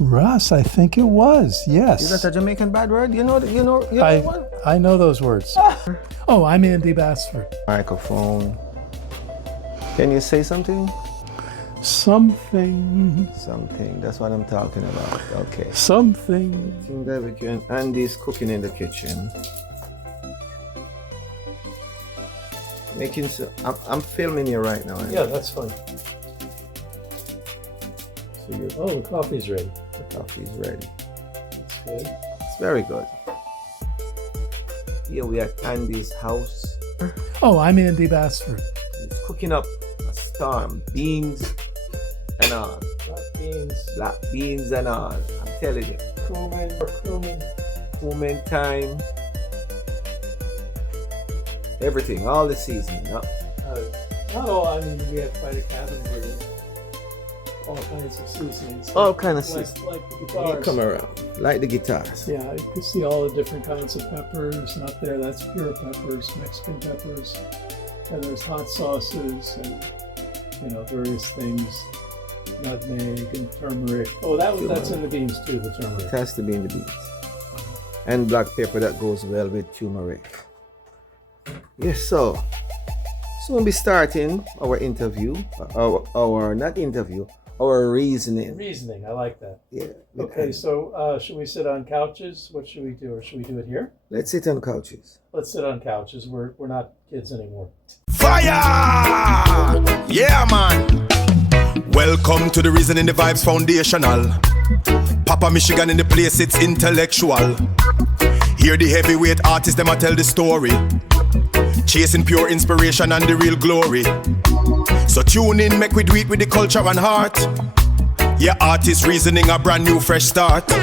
Russ, I think it was, yes. Is that a Jamaican bad word? You know one? I know those words. Oh, I'm Andy Bassford. Microphone. Can you say something? Something. Something. That's what I'm talking about. Okay. Something. I think that we can. Andy's cooking in the kitchen. Making so. I'm filming you right now. Andy. Yeah, that's fine. So you. Oh, the coffee's ready. The coffee's ready. That's good. It's very good. Here we are at Andy's house. Oh, I'm Andy Bassford. He's cooking up a storm. Beans and all. Black beans and all. I'm telling you. Cumin time. Everything, all the seasoning. No? Not all, I mean, we have quite a cabinet here. All kinds of seasonings. All kinds of seasonings. Like the guitars. Come around. Like the guitars. Yeah, you can see all the different kinds of peppers. And up there, that's pure peppers, Mexican peppers. And there's hot sauces and, various things. Nutmeg and turmeric. Oh, that's in the beans too, the turmeric. It has to be in the beans. And black pepper that goes well with turmeric. Yes, so we'll be starting our interview, our not interview, our reasoning. Reasoning, I like that. Yeah. Okay, so should we sit on couches? What should we do? Or should we do it here? Let's sit on couches. Let's sit on couches. We're not kids anymore. Fire! Yeah, man. Welcome to the Reasoning the Vibes Foundational. Papa Michigan in the place, it's intellectual. Hear the heavyweight artists, them a tell the story. Chasing pure inspiration and the real glory. So tune in, make we do it with the culture and heart. Yeah, Artiste Reasoning, a brand new fresh start. This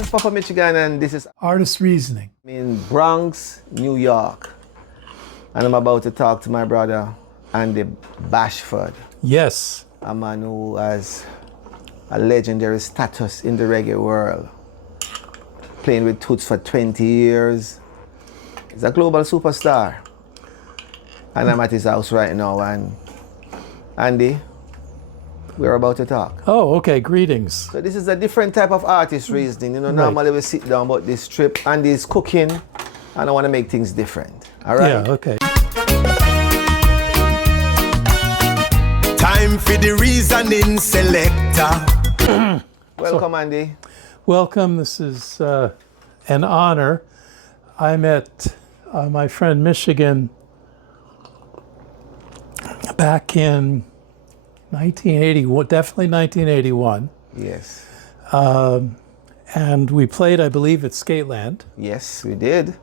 is Papa Michigan and this is Artiste Reasoning. I'm in Bronx, New York. And I'm about to talk to my brother, Andy Bassford. Yes. A man who has a legendary status in the reggae world. Playing with Toots for 20 years. He's a global superstar. And I'm at his house right now, and Andy, we're about to talk. Oh, okay, greetings. So this is a different type of artist reasoning. Normally we sit down, but this trip, Andy's cooking, and I want to make things different. All right? Yeah, okay. Time for the reasoning selector. Welcome, Andy. Welcome. This is an honor. I met my friend Michigan back in 1981, definitely 1981. Yes. And we played, I believe, at Skateland. Yes, we did.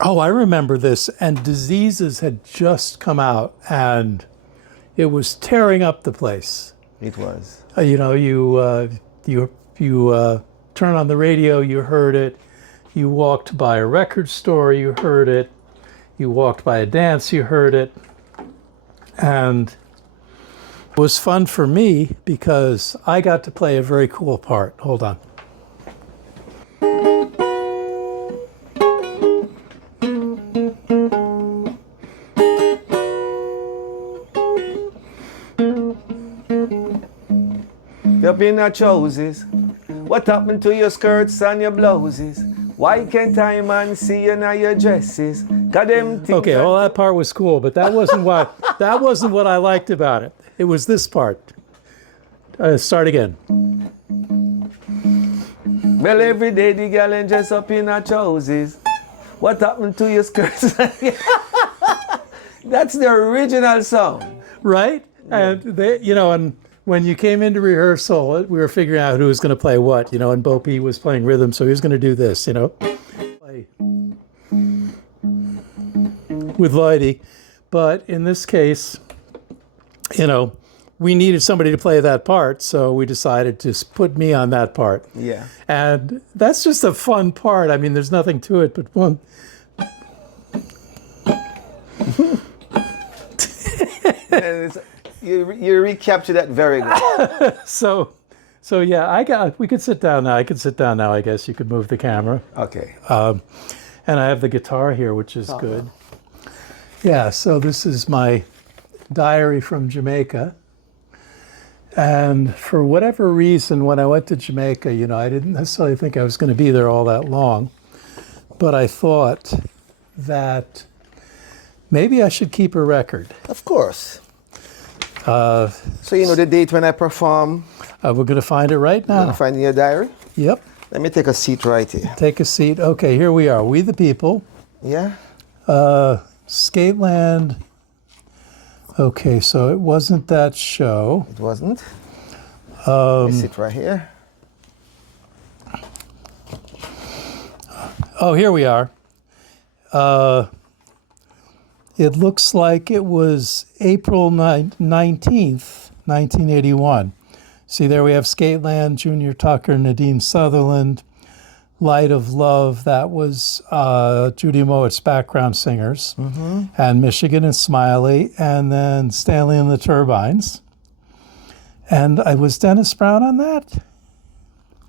Oh, I remember this. And Diseases had just come out, and it was tearing up the place. It was. You turn on the radio, you heard it. You walked by a record store, you heard it. You walked by a dance, you heard it. And it was fun for me because I got to play a very cool part. Hold on. Your peanut choices. What happened to your skirts and your blouses? Why can't I, man, see you in your dresses? Got them things. Okay, well, that part was cool, but that wasn't what I liked about it. It was this part. Start again. Well, every day the girl and dress up in her trousers. What happened to your skirts? That's the original song. Right? Yeah. And and when you came into rehearsal, we were figuring out who was going to play what, and Bo P was playing rhythm, so he was going to do this, play with Lloydie. But in this case, we needed somebody to play that part, so we decided to put me on that part. Yeah. And that's just a fun part. I mean, there's nothing to it but one. You recaptured that very good. So yeah, we could sit down now. I could sit down now, I guess. You could move the camera. Okay. And I have the guitar here, which is good. Yeah, so this is my diary from Jamaica. And for whatever reason, when I went to Jamaica, you know, I didn't necessarily think I was going to be there all that long. But I thought that maybe I should keep a record. Of course. So you know the date when I perform? We're going to find it right now. Find in your diary? Yep. Let me take a seat right here. Take a seat. Okay, here we are. We the People. Yeah? Skateland. Okay, so it wasn't that show. It wasn't? Let me sit right here. Oh, here we are. It looks like it was April 19th, 1981. See, there we have Skateland, Junior Tucker, Nadine Sutherland, Light of Love. That was Judy Mowatt's background singers. And Michigan and Smiley, and then Stanley and the Turbines. And I was Dennis Brown on that?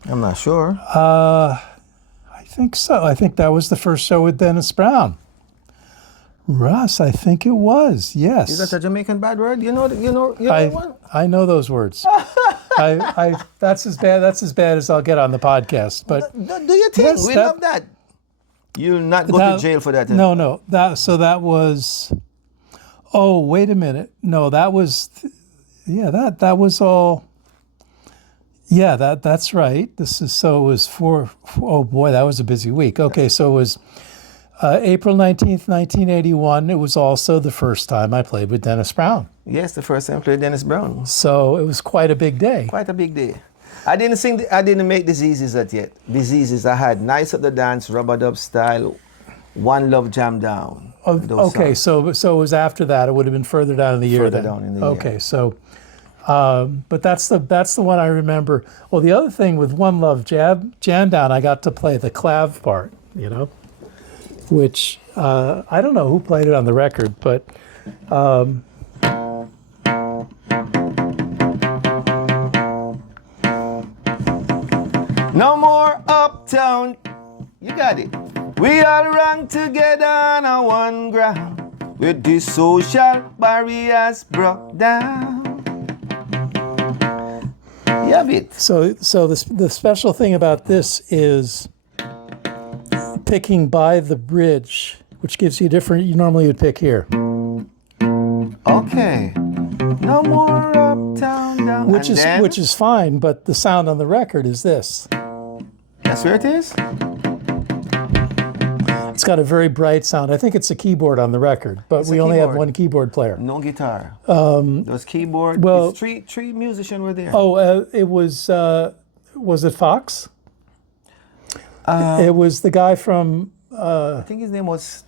I'm not sure. I think so. I think that was the first show with Dennis Brown. Russ, I think it was. Yes. Is that a Jamaican bad word? You know one? I know those words. That's as bad as I'll get on the podcast. But do you think? yes, we love that. You'll not go to jail for that. No. That was. Oh, wait a minute. No, that was. Yeah, that was all. Yeah, that's right. It was oh boy, that was a busy week. Okay, so it was April 19th, 1981. It was also the first time I played with Dennis Brown. Yes, the first time I played Dennis Brown. So it was quite a big day. Quite a big day. I didn't make Diseases that yet. Diseases, I had Nice at the Dance, Rubber Dub Style, One Love Jam Down. Okay, so it was after that. It would have been further down in the year. Further down in the year. Okay, so. But that's the one I remember. Well, the other thing with One Love Jam Down, I got to play the clav part, you know, which I don't know who played it on the record, but no more uptown. You got it. We all run together on a one ground with the social barriers broke down. You have it. So the special thing about this is picking by the bridge, which gives you different. You normally would pick here, Okay. No more uptown down. which is fine, but the sound on the record is this. That's where it is. It's got a very bright sound. I think it's a keyboard on the record, but we only have one keyboard player. No guitar. Those keyboard. well- three musicians were there. Oh, it was it Fox? It was the guy from I think his name was.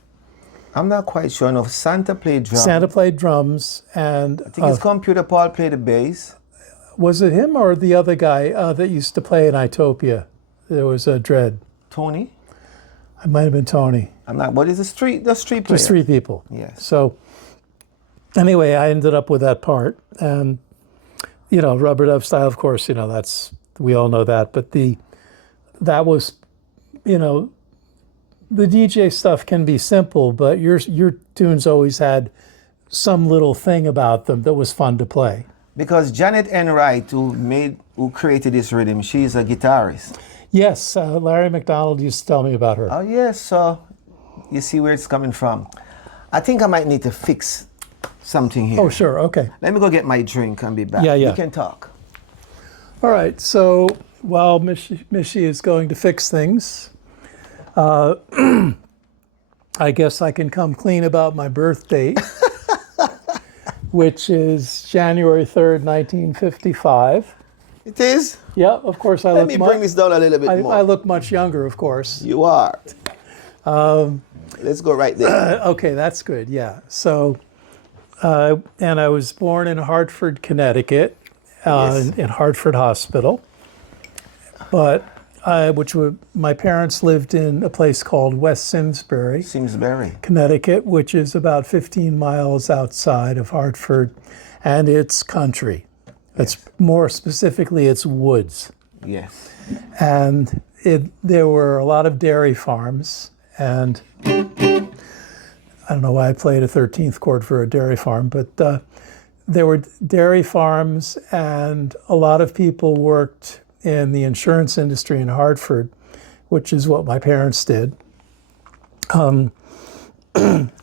I'm not quite sure. No, Santa played drums. Santa played drums, and I think his computer Paul played the bass. was it him or the other guy that used to play in Itopia? There was a Dread. Tony. It might have been Tony. I'm not. But it's the street player. Just three people. Yes. So anyway, I ended up with that part, and you know, Rubber Dub Style, of course, you know, we all know that. But that was, you know, the DJ stuff can be simple, but your tunes always had some little thing about them that was fun to play. Because Janet Enright, who created this rhythm, she's a guitarist. Yes, Larry McDonald used to tell me about her. Oh yes, so you see where it's coming from. I think I might need to fix something here. Oh, sure, okay. Let me go get my drink and be back. Yeah. You can talk. All right, so while Mishi is going to fix things, I guess I can come clean about my birth date, which is January 3rd, 1955. It is? Yeah, of course I Let me bring this down a little bit more. I look much younger, of course. You are. Let's go right there. Okay, that's good, yeah. So, and I was born in Hartford, Connecticut, Yes. in Hartford Hospital. But my parents lived in a place called West Simsbury, Connecticut, which is about 15 miles outside of Hartford, and it's country. It's more specifically, it's woods. Yes. And there were a lot of dairy farms, and I don't know why I played a 13th chord for a dairy farm, but there were dairy farms, and a lot of people worked in the insurance industry in Hartford, which is what my parents did.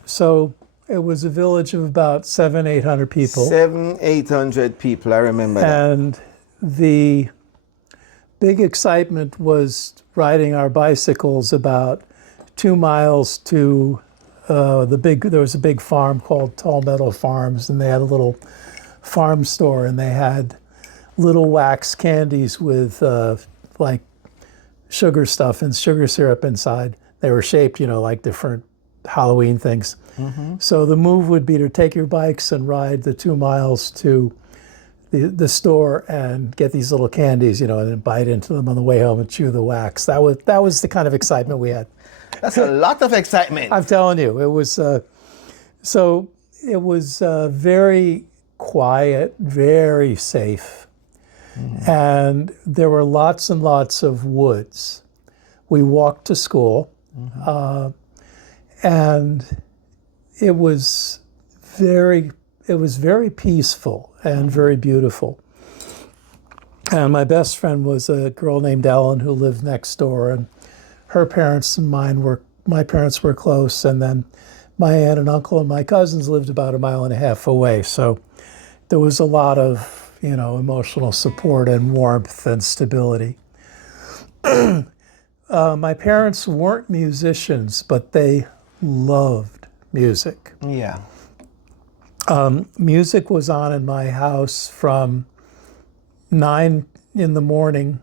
So it was a village of about 700-800 people. 700-800 people, I remember that. And the big excitement was riding our bicycles about 2 miles to there was a big farm called Tall Meadow Farms, and they had a little farm store, and they had little wax candies with like sugar stuff and sugar syrup inside. They were shaped, like different Halloween things. So the move would be to take your bikes and ride the 2 miles to the store and get these little candies, and then bite into them on the way home and chew the wax. That was the kind of excitement we had. That's a lot of excitement. I'm telling you, it was very quiet, very safe, and there were lots and lots of woods. We walked to school, and it was very peaceful and very beautiful. And my best friend was a girl named Ellen who lived next door, and her parents and my parents were close, and then my aunt and uncle and my cousins lived about 1.5 miles away. So there was a lot of, emotional support and warmth and stability. My parents weren't musicians, but they loved music. Yeah. Music was on in my house from 9 in the morning.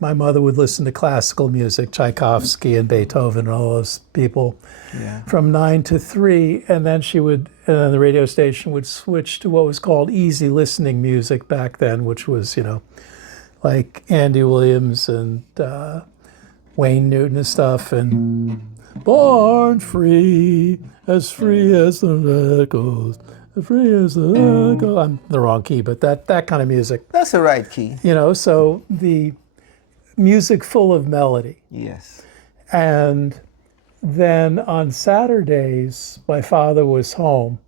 My mother would listen to classical music, Tchaikovsky and Beethoven and all those people, from 9 to 3, and then the radio station would switch to what was called easy listening music back then, which was, like Andy Williams and Wayne Newton and stuff, and born free as the echoes, as free as the echo. I'm the wrong key, but that kind of music. That's the right key. So the music full of melody. Yes. And then on Saturdays, my father was home,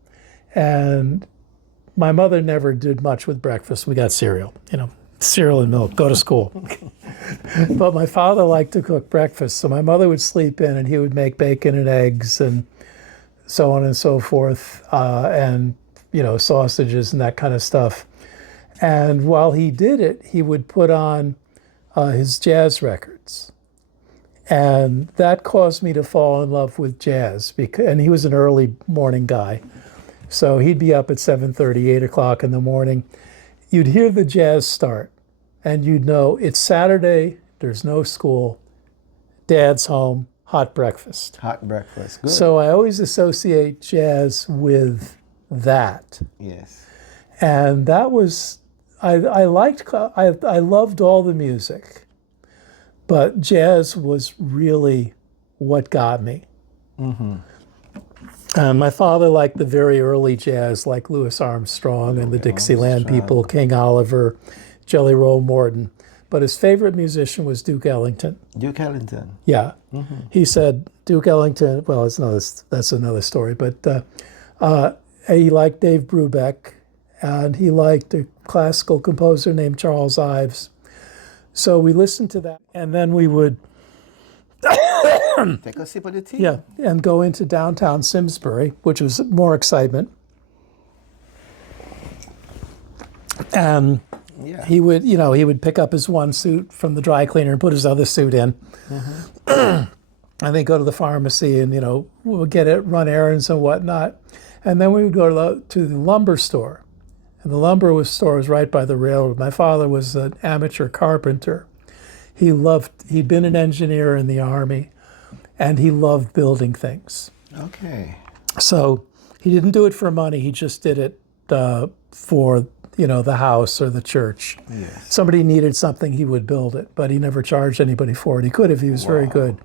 and my mother never did much with breakfast. We got cereal, cereal and milk, go to school. But my father liked to cook breakfast, so my mother would sleep in, and he would make bacon and eggs and so on and so forth, and, sausages and that kind of stuff. And while he did it, he would put on his jazz records. And that caused me to fall in love with jazz, and he was an early morning guy. So he'd be up at 7:30, 8 o'clock in the morning. You'd hear the jazz start, and you'd know it's Saturday, there's no school, Dad's home, hot breakfast. Hot breakfast, good. So I always associate jazz with that. Yes. And that was, I loved all the music, but jazz was really what got me. My father liked the very early jazz, like Louis Armstrong and the Dixieland people, King Oliver, Jelly Roll Morton. But his favorite musician was Duke Ellington. Duke Ellington. Yeah. He said Duke Ellington, well, that's another story, but he liked Dave Brubeck, and he liked a classical composer named Charles Ives. So we listened to that, and then we would take a sip of the tea. Yeah, and go into downtown Simsbury, which was more excitement. And he would pick up his one suit from the dry cleaner and put his other suit in. And then go to the pharmacy and, we'd run errands and whatnot. And then we would go to the lumber store. And the lumber store was right by the railroad. My father was an amateur carpenter. He'd been an engineer in the Army, and he loved building things. Okay. So he didn't do it for money. He just did it for, the house or the church. Yes. Somebody needed something, he would build it, but he never charged anybody for it. He could if he was very good.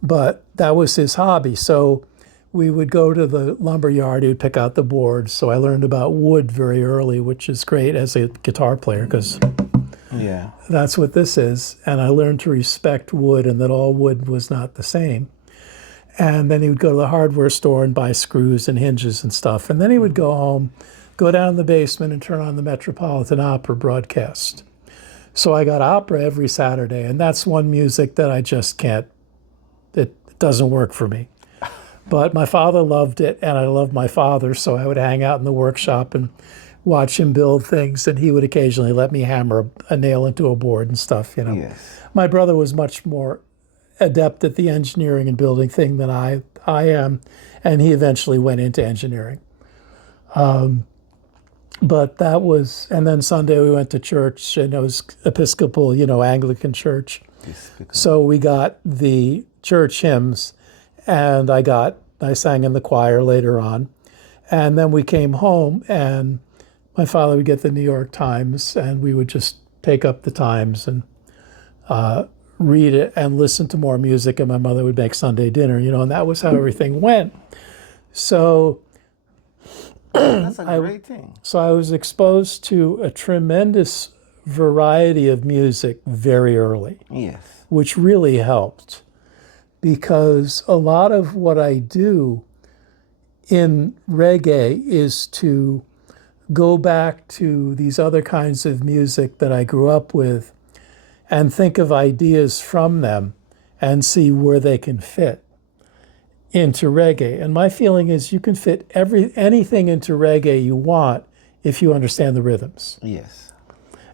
But that was his hobby. So we would go to the lumber yard, he would pick out the boards. So I learned about wood very early, which is great as a guitar player, because that's what this is. And I learned to respect wood and that all wood was not the same. And then he would go to the hardware store and buy screws and hinges and stuff. And then he would go home, go down in the basement and turn on the Metropolitan Opera broadcast. So I got opera every Saturday, and that's one music that I just can't, it doesn't work for me. But my father loved it, and I loved my father, so I would hang out in the workshop and watch him build things, and he would occasionally let me hammer a nail into a board and stuff, you know. Yes. My brother was much more adept at the engineering and building thing than I am, and he eventually went into engineering. But that was, and then Sunday we went to church, and it was Episcopal, you know, Anglican church. So we got the church hymns, and I sang in the choir later on. And then we came home, and my father would get the New York Times, and we would just take up the Times and read it and listen to more music, and my mother would make Sunday dinner, you know, and that was how everything went. So That's a great thing. So I was exposed to a tremendous variety of music very early, Yes. which really helped, because a lot of what I do in reggae is to go back to these other kinds of music that I grew up with and think of ideas from them and see where they can fit into reggae. And my feeling is you can fit anything into reggae you want if you understand the rhythms. Yes.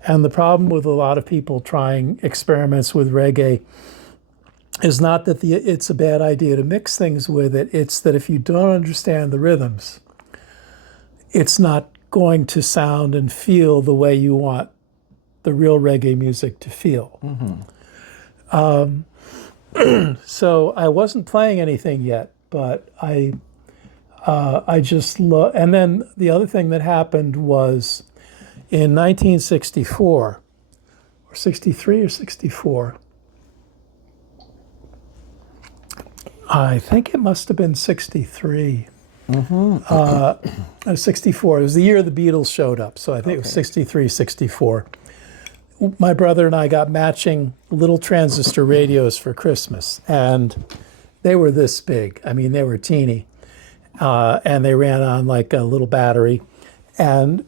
And the problem with a lot of people trying experiments with reggae is not that it's a bad idea to mix things with it, it's that if you don't understand the rhythms, it's not going to sound and feel the way you want the real reggae music to feel. So I wasn't playing anything yet, but I just love. And then the other thing that happened was in 1964, or 63 or 64. I think it must have been 63. 64. It was the year the Beatles showed up, so I think it was 63, 64. My brother and I got matching little transistor radios for Christmas, and they were this big. I mean, they were teeny, and they ran on like a little battery, and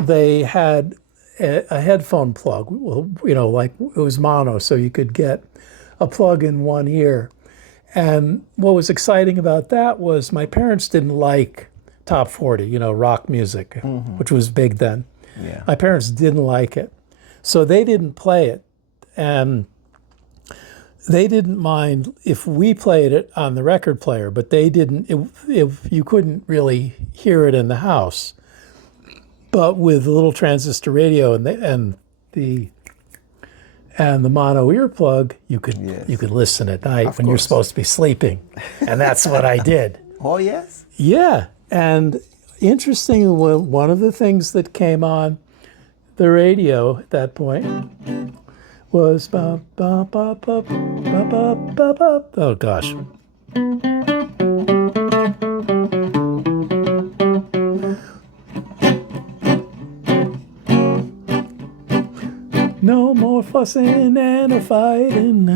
they had a headphone plug. Well, you know, like it was mono, so you could get a plug in one ear. And what was exciting about that was my parents didn't like top 40, you know, rock music, which was big then. Yeah. My parents didn't like it. So they didn't play it. And they didn't mind if we played it on the record player, but they didn't, if you couldn't really hear it in the house. But with the little transistor radio and the mono earplug, you could listen at night when you're supposed to be sleeping. And that's what I did. Oh, yes? Yeah. And interestingly, one of the things that came on the radio at that point was oh gosh. No more fussing and a fighting.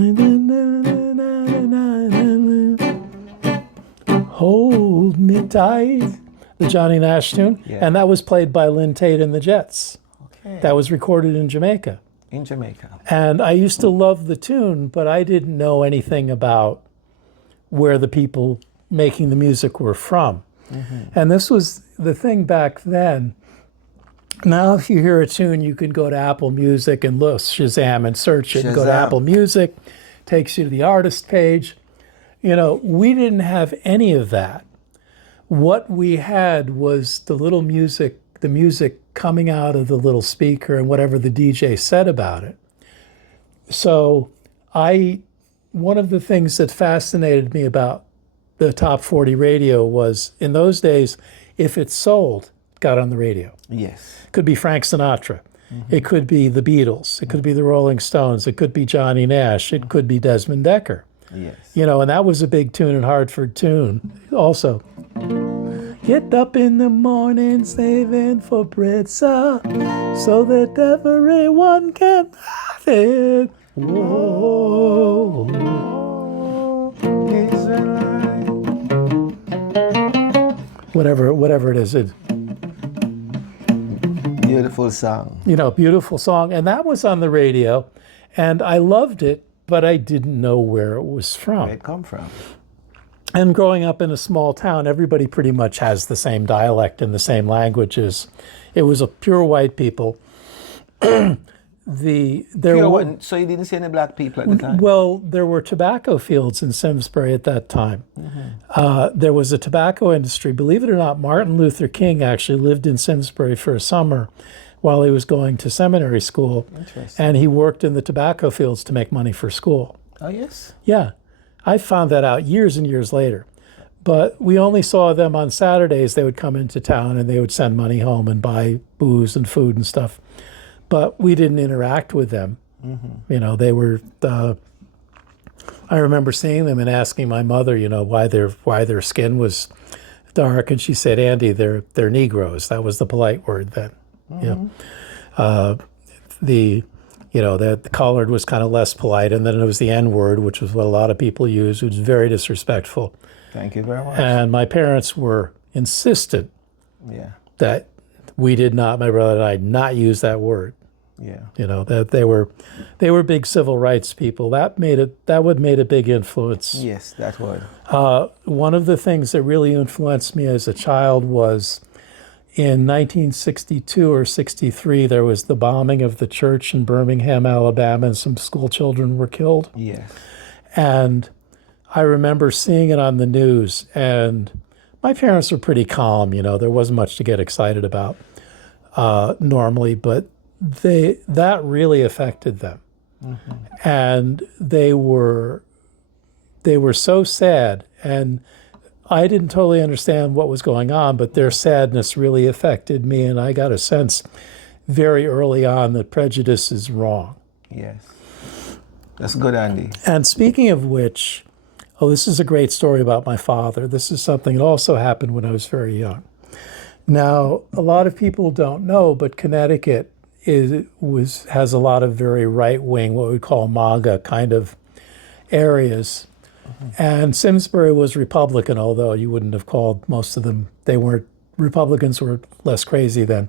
Hold me tight. The Johnny Nash tune. Yeah. And that was played by Lynn Tate and the Jets. Okay. That was recorded in Jamaica. In Jamaica. And I used to love the tune, but I didn't know anything about where the people making the music were from. And this was the thing back then. Now, if you hear a tune, you can go to Apple Music and look, Shazam and search it. And go to Shazam. Apple Music, takes you to the artist page. You know, we didn't have any of that. What we had was the little music, the music coming out of the little speaker and whatever the DJ said about it. So one of the things that fascinated me about the top 40 radio was, in those days, if it sold, it got on the radio. Yes. It could be Frank Sinatra. It could be the Beatles. It could be the Rolling Stones. It could be Johnny Nash. It could be Desmond Decker. Yes. You know, and that was a big tune in Hartford tune also. Get up in the morning saving for bread, sir, so that everyone can have it. Whoa. Israelite. whatever it is. Beautiful song. Beautiful song. And that was on the radio, and I loved it, but I didn't know where it was from. Where it come from? And growing up in a small town, everybody pretty much has the same dialect and the same languages. It was a pure white people. So you didn't see any black people at the time? Well, there were tobacco fields in Simsbury at that time. There was a tobacco industry. Believe it or not, Martin Luther King actually lived in Simsbury for a summer while he was going to seminary school. And he worked in the tobacco fields to make money for school. Oh, yes? Yeah. I found that out years and years later. But we only saw them on Saturdays. They would come into town and they would send money home and buy booze and food and stuff. But we didn't interact with them. They were. I remember seeing them and asking my mother, why their skin was dark, and she said, "Andy, they're Negroes." That was the polite word then. The colored was kind of less polite, and then it was the N word, which was what a lot of people used, which was very disrespectful. Thank you very much. And my parents were insistent that we did not, my brother and I, not use that word. That they were big civil rights people. That would made a big influence. Yes, that would. One of the things that really influenced me as a child was in 1962 or 63, there was the bombing of the church in Birmingham, Alabama, and some school children were killed. Yes. And I remember seeing it on the news, and my parents were pretty calm. There wasn't much to get excited about normally, but that really affected them. And they were so sad, and I didn't totally understand what was going on, but their sadness really affected me, and I got a sense very early on that prejudice is wrong. Yes. That's good, Andy. And speaking of which, this is a great story about my father. This is something that also happened when I was very young. Now, a lot of people don't know, but Connecticut has a lot of very right-wing, what we call MAGA kind of areas. And Simsbury was Republican, although you wouldn't have called most of them. They weren't. Republicans were less crazy then.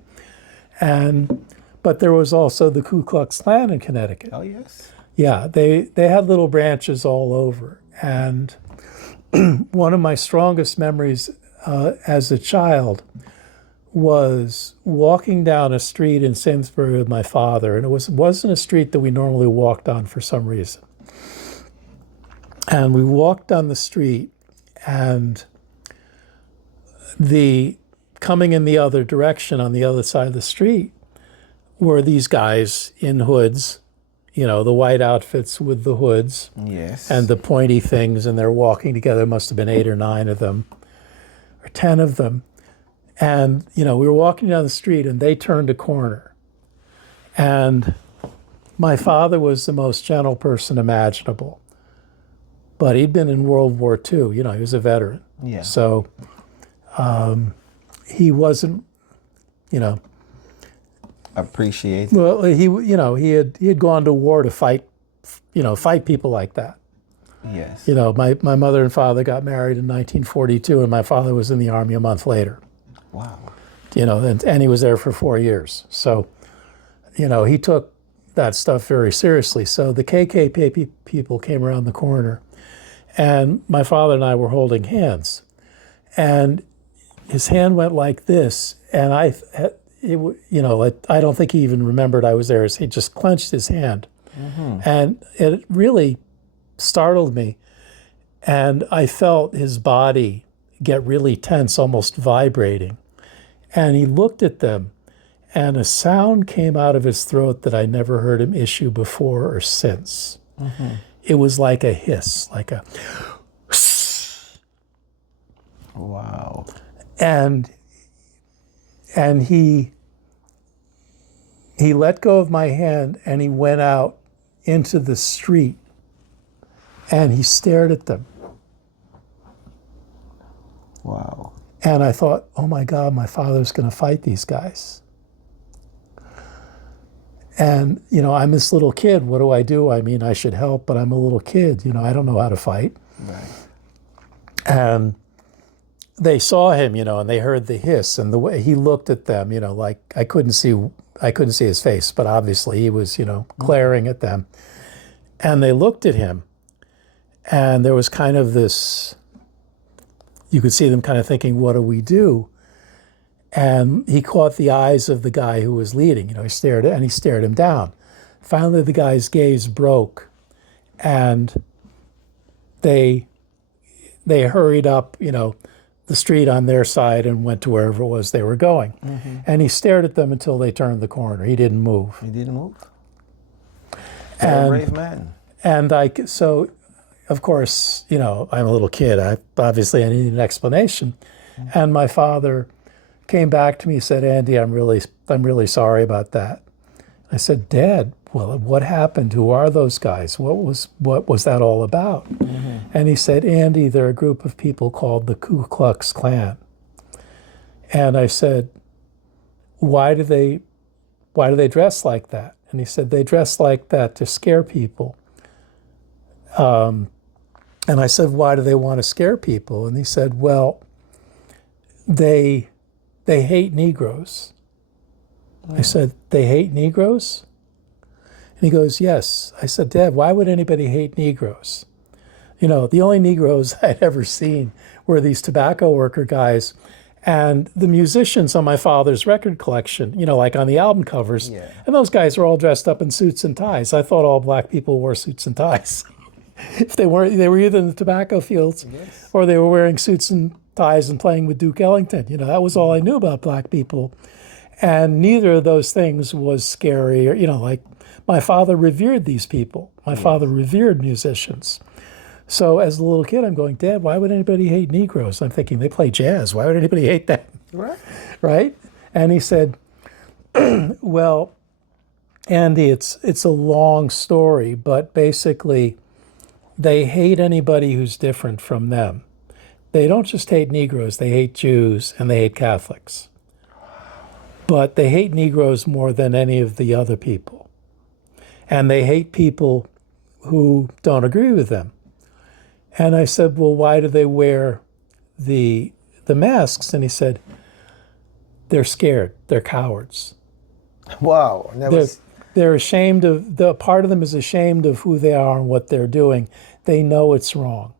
But there was also the Ku Klux Klan in Connecticut. Oh, yes. Yeah, they had little branches all over. And one of my strongest memories as a child was walking down a street in Simsbury with my father, and it wasn't a street that we normally walked on for some reason. And we walked down the street, and coming in the other direction on the other side of the street were these guys in hoods, the white outfits with the hoods. Yes. And the pointy things, and they're walking together. Must have been 8 or 9 of them, or 10 of them. And, we were walking down the street, and they turned a corner. And my father was the most gentle person imaginable. But he'd been in World War II. He was a veteran. Yeah. So he wasn't, appreciate. Well, he had gone to war to fight people like that. Yes. My mother and father got married in 1942, and my father was in the Army a month later. Wow. And he was there for 4 years. So, he took that stuff very seriously. So the KKK people came around the corner, and my father and I were holding hands. And his hand went like this, and I don't think he even remembered I was there. He just clenched his hand. And it really startled me. And I felt his body get really tense, almost vibrating. And he looked at them, and a sound came out of his throat that I never heard him issue before or since. It was like a hiss, like a... Wow. And he let go of my hand, and he went out into the street, and he stared at them. Wow. And I thought, oh my God, my father's going to fight these guys. And, I'm this little kid. What do? I mean, I should help, but I'm a little kid. I don't know how to fight. Right. And they saw him, and they heard the hiss and the way he looked at them, like I couldn't see his face, but obviously he was, glaring at them. And they looked at him, and there was kind of this, you could see them kind of thinking, what do we do? And he caught the eyes of the guy who was leading, he stared him down. Finally, the guy's gaze broke, and they hurried up, the street on their side and went to wherever it was they were going. And he stared at them until they turned the corner. He didn't move. He didn't move. And, brave man. And so, of course, I'm a little kid. I needed an explanation. And my father came back to me and said, Andy, I'm really sorry about that. I said, Dad, well, what happened? Who are those guys? What was that all about? And he said, Andy, they're a group of people called the Ku Klux Klan. And I said, why do they dress like that? And he said, they dress like that to scare people. And I said, why do they want to scare people? And he said, well, they hate Negroes. I said, they hate Negroes? And he goes, yes. I said, Dad, why would anybody hate Negroes? The only Negroes I'd ever seen were these tobacco worker guys and the musicians on my father's record collection, like on the album covers. Yeah. And those guys were all dressed up in suits and ties. I thought all black people wore suits and ties. If they weren't, they were either in the tobacco fields or they were wearing suits and ties and playing with Duke Ellington. That was all I knew about black people. And neither of those things was scary. Or, like my father revered these people. My father revered musicians. So as a little kid, I'm going, Dad, why would anybody hate Negroes? I'm thinking, they play jazz. Why would anybody hate them? Right? And he said, well, Andy, it's a long story, but basically they hate anybody who's different from them. They don't just hate Negroes, they hate Jews and they hate Catholics. But they hate Negroes more than any of the other people. And they hate people who don't agree with them. And I said, well, why do they wear the masks? And he said, they're scared. They're cowards. Wow. They're ashamed of, part of them is ashamed of who they are and what they're doing. They know it's wrong.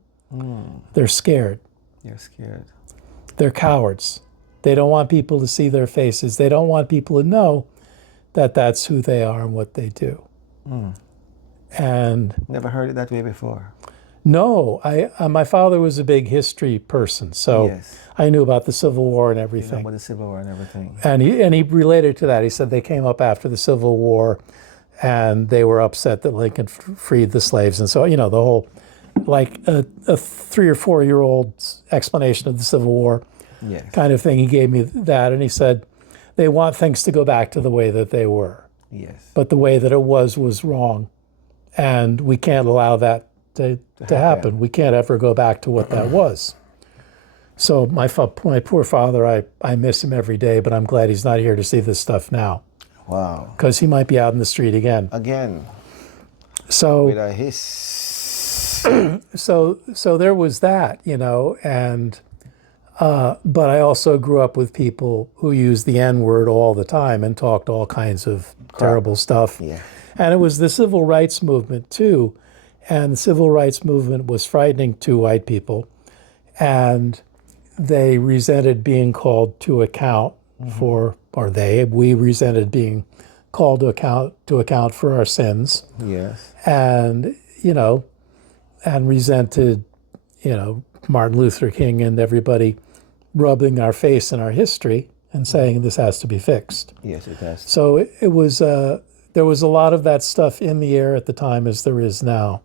They're scared. You're scared. They're cowards. They don't want people to see their faces. They don't want people to know that that's who they are and what they do. And never heard it that way before. No, my father was a big history person, so I knew about the Civil War and everything. About the Civil War and everything. And he related to that. He said they came up after the Civil War, and they were upset that Lincoln freed the slaves, and so the whole, like a 3 or 4 year old explanation of the Civil War, kind of thing. He gave me that, and he said they want things to go back to the way that they were. But the way that it was wrong, and we can't allow that to happen. We can't ever go back to what that was. So my poor father, I miss him every day, but I'm glad he's not here to see this stuff now. Wow. Because he might be out in the street again. So with a hiss. so there was that, and but I also grew up with people who used the N-word all the time and talked all kinds of terrible stuff. And it was the civil rights movement too. And the civil rights movement was frightening to white people, and they resented being called to account we resented being called to account for our sins. And, and resented, Martin Luther King and everybody rubbing our face in our history and saying this has to be fixed. It has. So it was, there was a lot of that stuff in the air at the time as there is now.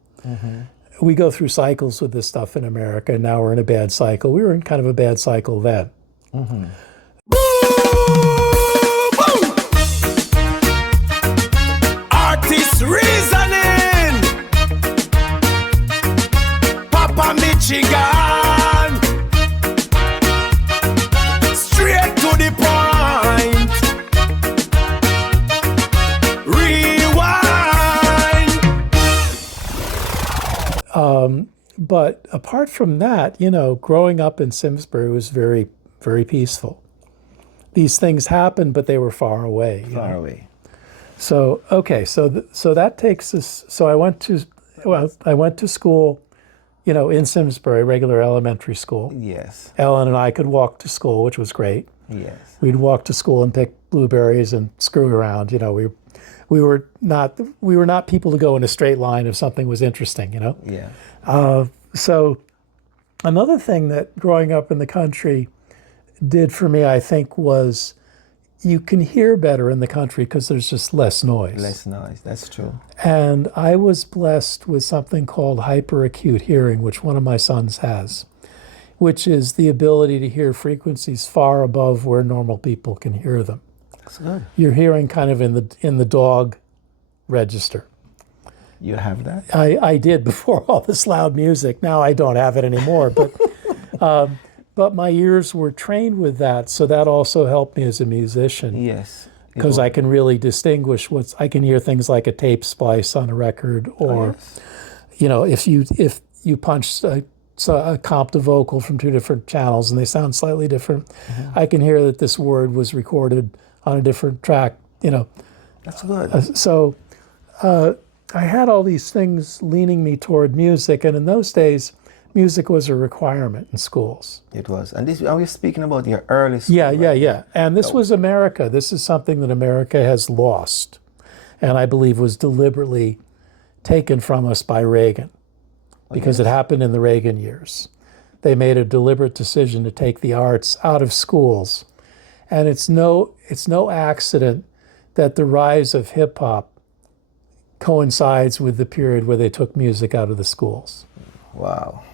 We go through cycles with this stuff in America, and now we're in a bad cycle. We were in kind of a bad cycle then. Artiste Reasoning, Papa Michigan, straight to the point. but apart from that, growing up in Simsbury was very, very peaceful. These things happened, but they were far away. Far away. So, okay, so that takes us, so I went to school, in Simsbury, regular elementary school. Yes. Ellen and I could walk to school, which was great. Yes. We'd walk to school and pick blueberries and screw around. We were not people to go in a straight line if something was interesting. Yeah. So another thing that growing up in the country did for me, I think, was you can hear better in the country because there's just less noise. Less noise. That's true. And I was blessed with something called hyperacute hearing, which one of my sons has, which is the ability to hear frequencies far above where normal people can hear them. That's good. You're hearing kind of in the dog register. You have that? I did before all this loud music. Now I don't have it anymore, but my ears were trained with that, so that also helped me as a musician. Yes. Because I can really distinguish I can hear things like a tape splice on a record, or if you punch a comped vocal from two different channels and they sound slightly different, I can hear that this word was recorded on a different track. That's good. So I had all these things leaning me toward music, and in those days, music was a requirement in schools. It was. And are we speaking about your early school? Yeah. And this was America. This is something that America has lost, and I believe was deliberately taken from us by Reagan, because it happened in the Reagan years. They made a deliberate decision to take the arts out of schools. And it's no accident that the rise of hip hop coincides with the period where they took music out of the schools. Wow.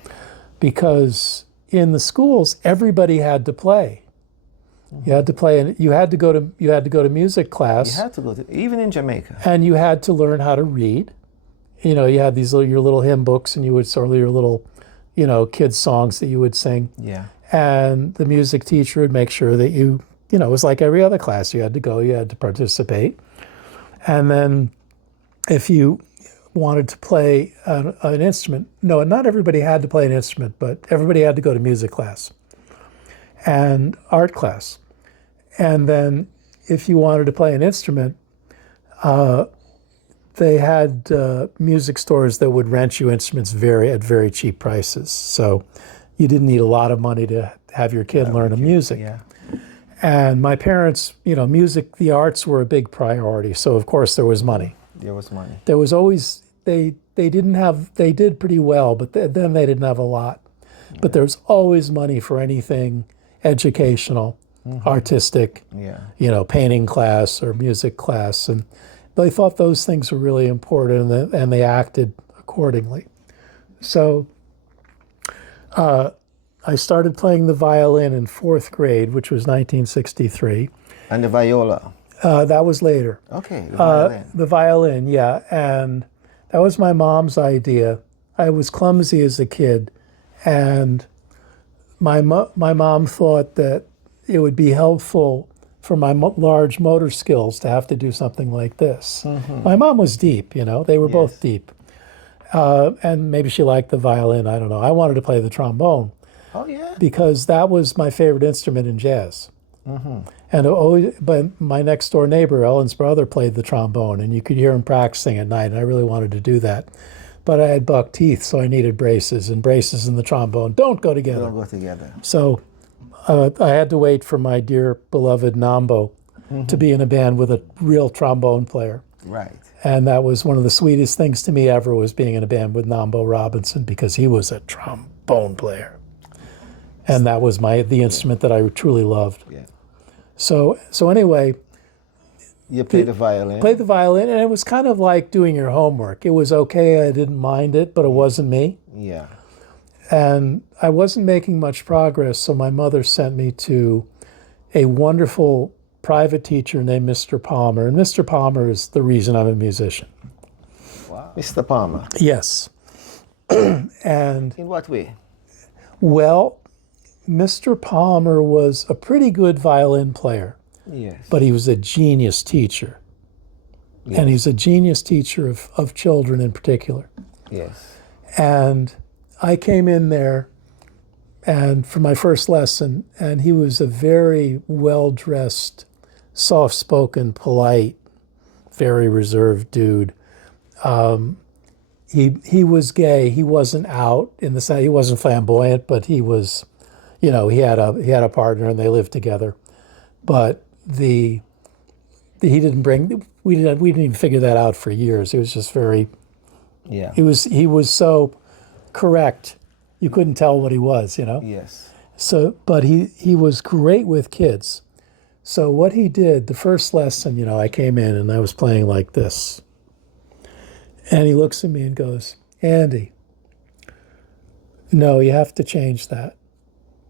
Because in the schools, everybody had to play. You had to play, and you had to go to music class. You had to go to, even in Jamaica. And you had to learn how to read. You had your little hymn books, and you would sort of your little, kids songs that you would sing. Yeah. And the music teacher would make sure that it was like every other class. You had to go, you had to participate. And then if you wanted to play an instrument, no, not everybody had to play an instrument, but everybody had to go to music class and art class. And then if you wanted to play an instrument, they had music stores that would rent you instruments at very cheap prices. So you didn't need a lot of money to have your kid learn music. Yeah. And my parents, music, the arts were a big priority. So of course there was money. There was money. There was always, they did pretty well, but then they didn't have a lot. Yeah. But there's always money for anything educational, artistic, painting class or music class. And they thought those things were really important, and they acted accordingly. So I started playing the violin in 4th grade, which was 1963. And the viola? That was later. Okay, the violin. The violin, yeah. And that was my mom's idea. I was clumsy as a kid, and my mom thought that it would be helpful for my large motor skills to have to do something like this. My mom was deep, they were both deep. And maybe she liked the violin, I don't know. I wanted to play the trombone. Oh, yeah? Because that was my favorite instrument in jazz. But my next door neighbor, Ellen's brother, played the trombone, and you could hear him practicing at night, and I really wanted to do that. But I had buck teeth, so I needed braces, and braces and the trombone don't go together. Don't go together. So I had to wait for my dear beloved Nambo to be in a band with a real trombone player. Right. And that was one of the sweetest things to me ever, was being in a band with Nambo Robinson, because he was a trombone player. And that was the instrument that I truly loved. Yeah. So anyway, you played the violin? Played the violin, and it was kind of like doing your homework. It was okay, I didn't mind it, but it wasn't me. Yeah. And I wasn't making much progress, so my mother sent me to a wonderful private teacher named Mr. Palmer. And Mr. Palmer is the reason I'm a musician. Wow. Mr. Palmer? Yes. And in what way? Well, Mr. Palmer was a pretty good violin player. Yes. But he was a genius teacher. Yes. And he was a genius teacher of children in particular. Yes. And I came in there and for my first lesson, and he was a very well-dressed, soft-spoken, polite, very reserved dude. He was gay. He wasn't out in the sense, he wasn't flamboyant, but he was, he had a partner and they lived together. But he didn't bring, we didn't even figure that out for years. It was just very, Yeah. he was so correct. You couldn't tell what he was, Yes. So, but he was great with kids. So what he did, the first lesson, I came in and I was playing like this. And he looks at me and goes, Andy, no, you have to change that.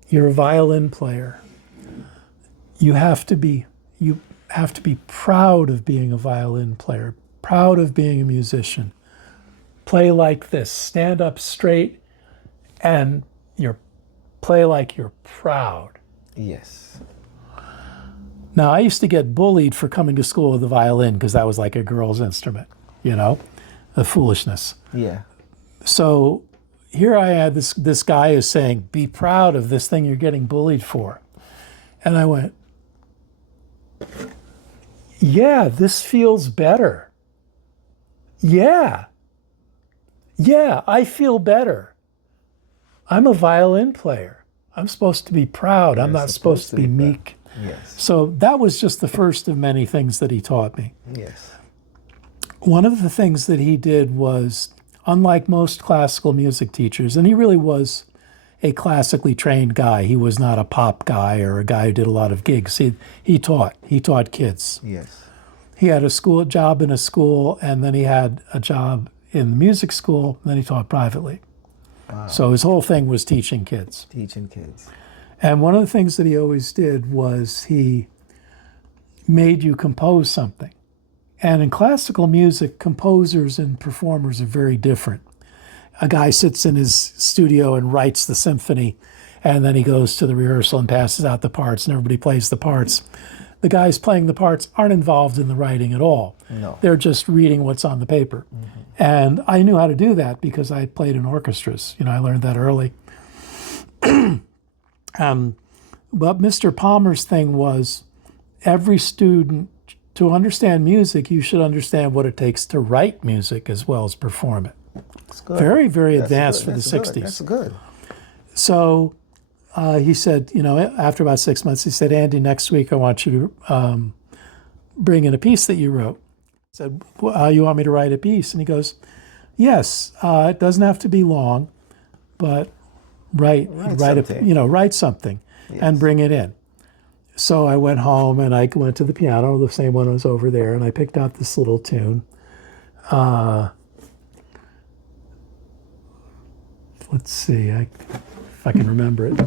You're a violin player. You have to be proud of being a violin player, proud of being a musician. Play like this, stand up straight, and play like you're proud. Yes. Now, I used to get bullied for coming to school with a violin because that was like a girl's instrument, the foolishness. Yeah. So here I had this guy is saying, be proud of this thing you're getting bullied for. And I went, yeah, this feels better. Yeah, I feel better. I'm a violin player. I'm supposed to be proud. I'm not supposed to be meek. Yes. So that was just the first of many things that he taught me. Yes. One of the things that he did was, unlike most classical music teachers, and he really was a classically trained guy. He was not a pop guy or a guy who did a lot of gigs. He taught kids. Yes. He had a job in a school, and then he had a job in the music school, and then he taught privately. Wow. So his whole thing was teaching kids. Teaching kids. And one of the things that he always did was he made you compose something. And in classical music, composers and performers are very different. A guy sits in his studio and writes the symphony, and then he goes to the rehearsal and passes out the parts, and everybody plays the parts. The guys playing the parts aren't involved in the writing at all. No. They're just reading what's on the paper. Mm-hmm. And I knew how to do that because I played in orchestras. I learned that early. But Mr. Palmer's thing was, every student, to understand music, you should understand what it takes to write music as well as perform it. That's good. Very, very That's advanced good. for the That's 60s. Good. That's good. So he said, after about 6 months, he said, Andy, next week I want you to bring in a piece that you wrote. I said, you want me to write a piece? And he goes, yes, it doesn't have to be long, but write something Yes. and bring it in. So I went home and I went to the piano, the same one was over there, and I picked out this little tune. Let's see if I can remember it.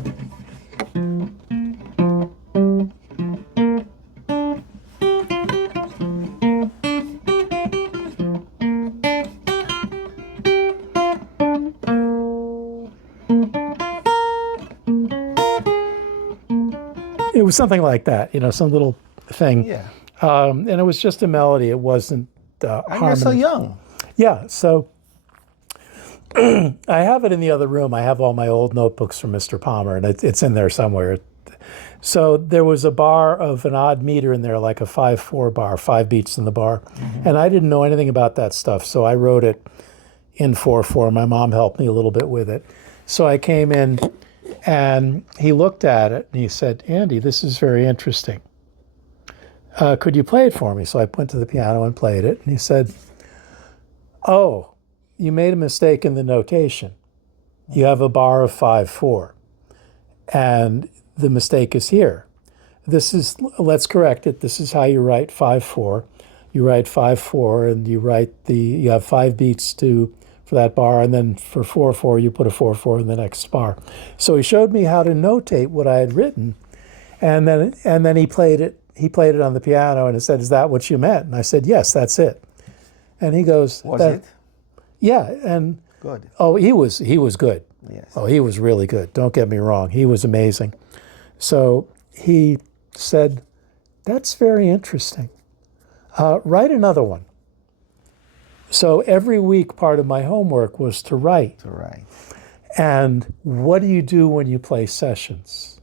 It was something like that, some little thing. Yeah. And it was just a melody. It wasn't And harmony. you're so young. Yeah, so I have it in the other room. I have all my old notebooks from Mr. Palmer, and it's in there somewhere. So there was a bar of an odd meter in there, like a 5/4 bar, 5 beats in the bar. Mm-hmm. And I didn't know anything about that stuff, so I wrote it in 4/4. My mom helped me a little bit with it. So I came in, and he looked at it, and he said, Andy, this is very interesting. Could you play it for me? So I went to the piano and played it, and he said, oh, you made a mistake in the notation. You have a bar of 5/4, and the mistake is here. Let's correct it. This is how you write 5/4. You write 5/4, and you have 5 beats for that bar, and then for 4/4, you put a 4/4 in the next bar. So he showed me how to notate what I had written, and then he played it. He played it on the piano, and he said, "Is that what you meant?" And I said, "Yes, that's it." And he goes, Was it? Yeah, and Good. oh, he was good. Yes. Oh, he was really good. Don't get me wrong. He was amazing. So he said, "That's very interesting. Write another one." So every week, part of my homework was to write. To write. And what do you do when you play sessions?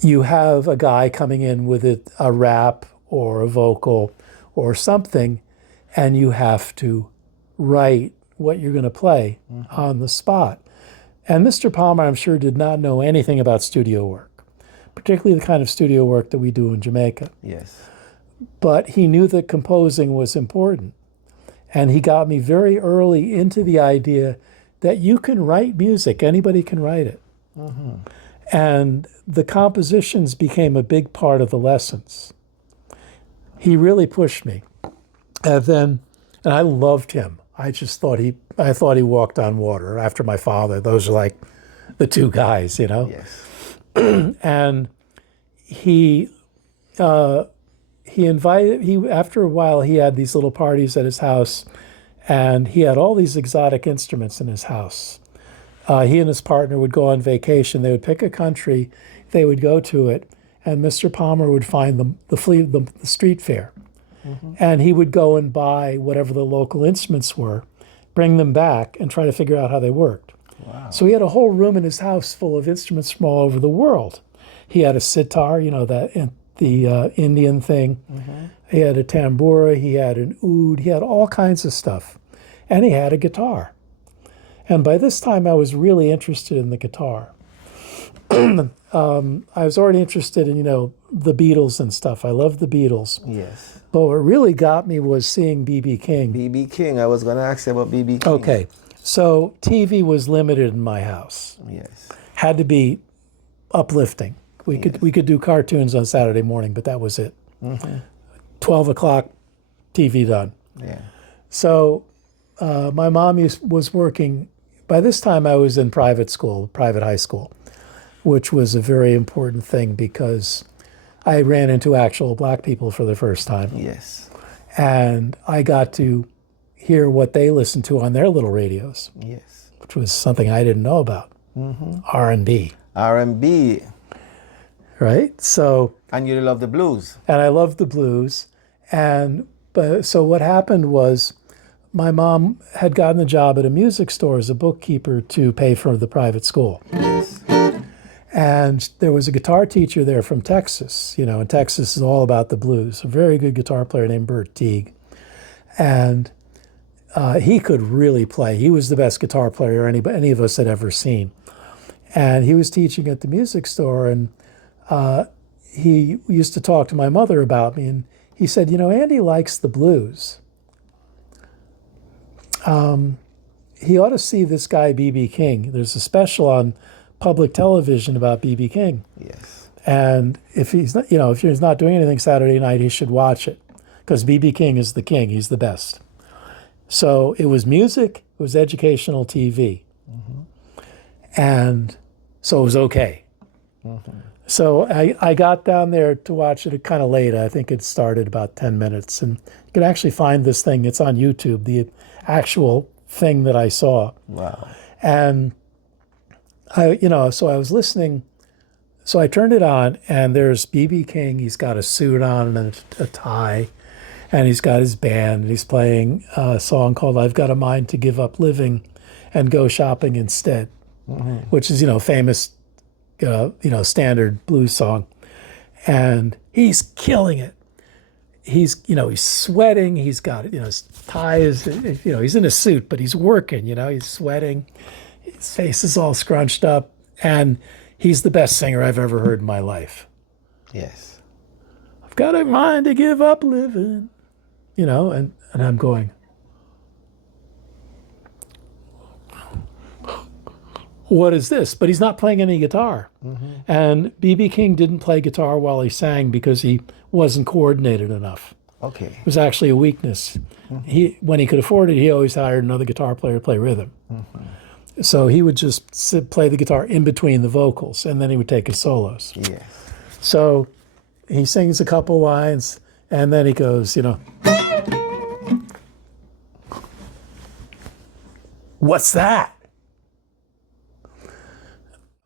You have a guy coming in with a rap or a vocal or something, and you have to write what you're going to play on the spot. And Mr. Palmer, I'm sure, did not know anything about studio work, particularly the kind of studio work that we do in Jamaica. Yes. But he knew that composing was important. And he got me very early into the idea that you can write music, anybody can write it. And the compositions became a big part of the lessons. He really pushed me. And I loved him. I thought he walked on water after my father. Those are like the two guys, you know? Yes. And he after a while, he had these little parties at his house, and he had all these exotic instruments in his house. He and his partner would go on vacation. They would pick a country, they would go to it, and Mr. Palmer would find the street fair. And he would go and buy whatever the local instruments were, bring them back, and try to figure out how they worked. Wow. So he had a whole room in his house full of instruments from all over the world. He had a sitar, you know, the Indian thing. He had a tambura, he had an oud, he had all kinds of stuff. And he had a guitar. And by this time, I was really interested in the guitar. I was already interested in, you know, the Beatles and stuff. I loved the Beatles. Yes. But what really got me was seeing B.B. King. B.B. King. I was going to ask you about B.B. King. Okay. So TV was limited in my house. Yes. Had to be uplifting. We could do cartoons on Saturday morning, but that was it. 12 o'clock, TV done. Yeah. So my mom was working. By this time, I was in private school, private high school, which was a very important thing because I ran into actual black people for the first time. Yes. And I got to hear what they listened to on their little radios, Yes. which was something I didn't know about. R&B. R&B. Right? So, And you love the blues. and I loved the blues. So what happened was my mom had gotten a job at a music store as a bookkeeper to pay for the private school. Yes. And there was a guitar teacher there from Texas, you know, and Texas is all about the blues. A very good guitar player named Bert Teague. And he could really play. He was the best guitar player any of us had ever seen. And he was teaching at the music store, and he used to talk to my mother about me, and he said, you know, Andy likes the blues. He ought to see this guy, B.B. King. There's a special on public television about B.B. King. Yes. And if he's not, you know, if he's not doing anything Saturday night, he should watch it because B.B. King is the king. He's the best. So it was music, it was educational TV. And so it was okay. So I got down there to watch it kind of late. I think it started about 10 minutes. And you can actually find this thing. It's on YouTube, the actual thing that I saw. Wow. And so I was listening. So I turned it on, and there's B.B. King. He's got a suit on and a tie, and he's got his band, and he's playing a song called "I've Got a Mind to Give Up Living and Go Shopping Instead," which is, you know, famous, standard blues song. And he's killing it. He's sweating. He's got, his tie is, he's in a suit, but he's working, he's sweating. His face is all scrunched up, and he's the best singer I've ever heard in my life. Yes. I've got a mind to give up living, and I'm going, what is this? But he's not playing any guitar. And B.B. King didn't play guitar while he sang because he wasn't coordinated enough. Okay. It was actually a weakness. When he could afford it, he always hired another guitar player to play rhythm. So he would just play the guitar in between the vocals, and then he would take his solos. Yes. So he sings a couple lines, and then he goes, what's that?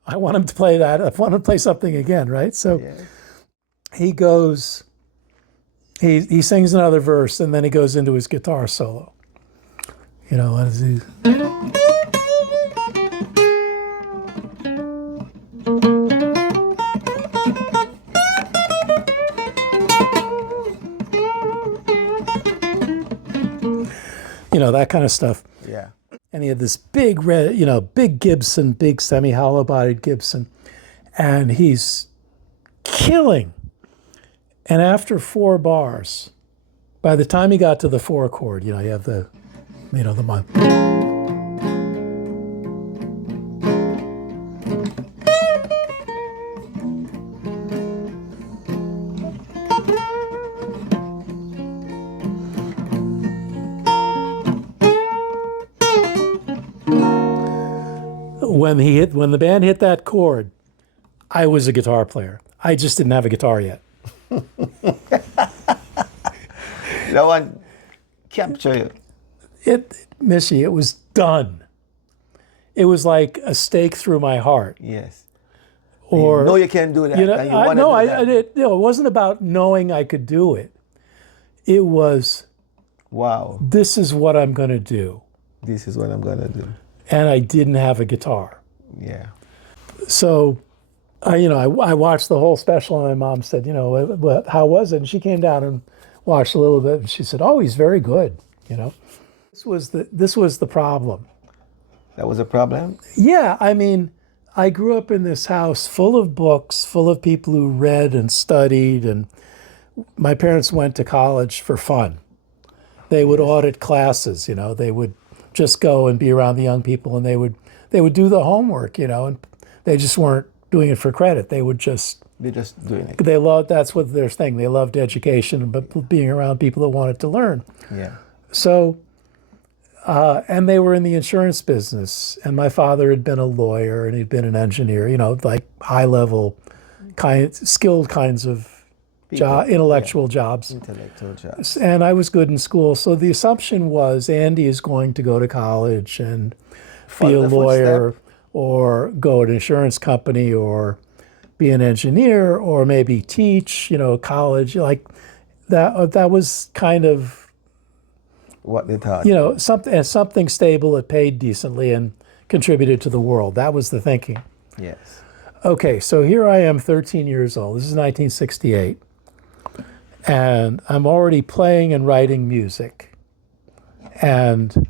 I want him to play that. I want him to play something again, right? So Yes. he goes, he sings another verse, and then he goes into his guitar solo. As he, that kind of stuff. Yeah. And he had this big red, big Gibson, big semi-hollow bodied Gibson, and he's killing. And after 4 bars, by the time he got to the 4 chord, you have the, the month. When the band hit that chord, I was a guitar player. I just didn't have a guitar yet. That one capture you. Missy, it was done. It was like a stake through my heart. Yes. Or you can do that. It wasn't about knowing I could do it. It was, wow, this is what I'm going to do. This is what I'm going to do. And I didn't have a guitar. Yeah. So, I watched the whole special, and my mom said, how was it? And she came down and watched a little bit, and she said, oh, he's very good. This was the problem. That was a problem? Yeah, I grew up in this house full of books, full of people who read and studied, and my parents went to college for fun. They would audit classes, they would just go and be around the young people, and they would do the homework, and they just weren't doing it for credit. They're just doing it. That's what their thing. They loved education, but being around people that wanted to learn. Yeah. So, and they were in the insurance business, and my father had been a lawyer, and he'd been an engineer, like high-level, skilled kinds of intellectual jobs. Intellectual jobs. And I was good in school, so the assumption was Andy is going to go to college and be a lawyer, or go to an insurance company, or be an engineer, or maybe teach, college, like that. That was kind of what they thought. Something stable that paid decently and contributed to the world. That was the thinking. Yes. Okay, so here I am, 13 years old. This is 1968. And I'm already playing and writing music. And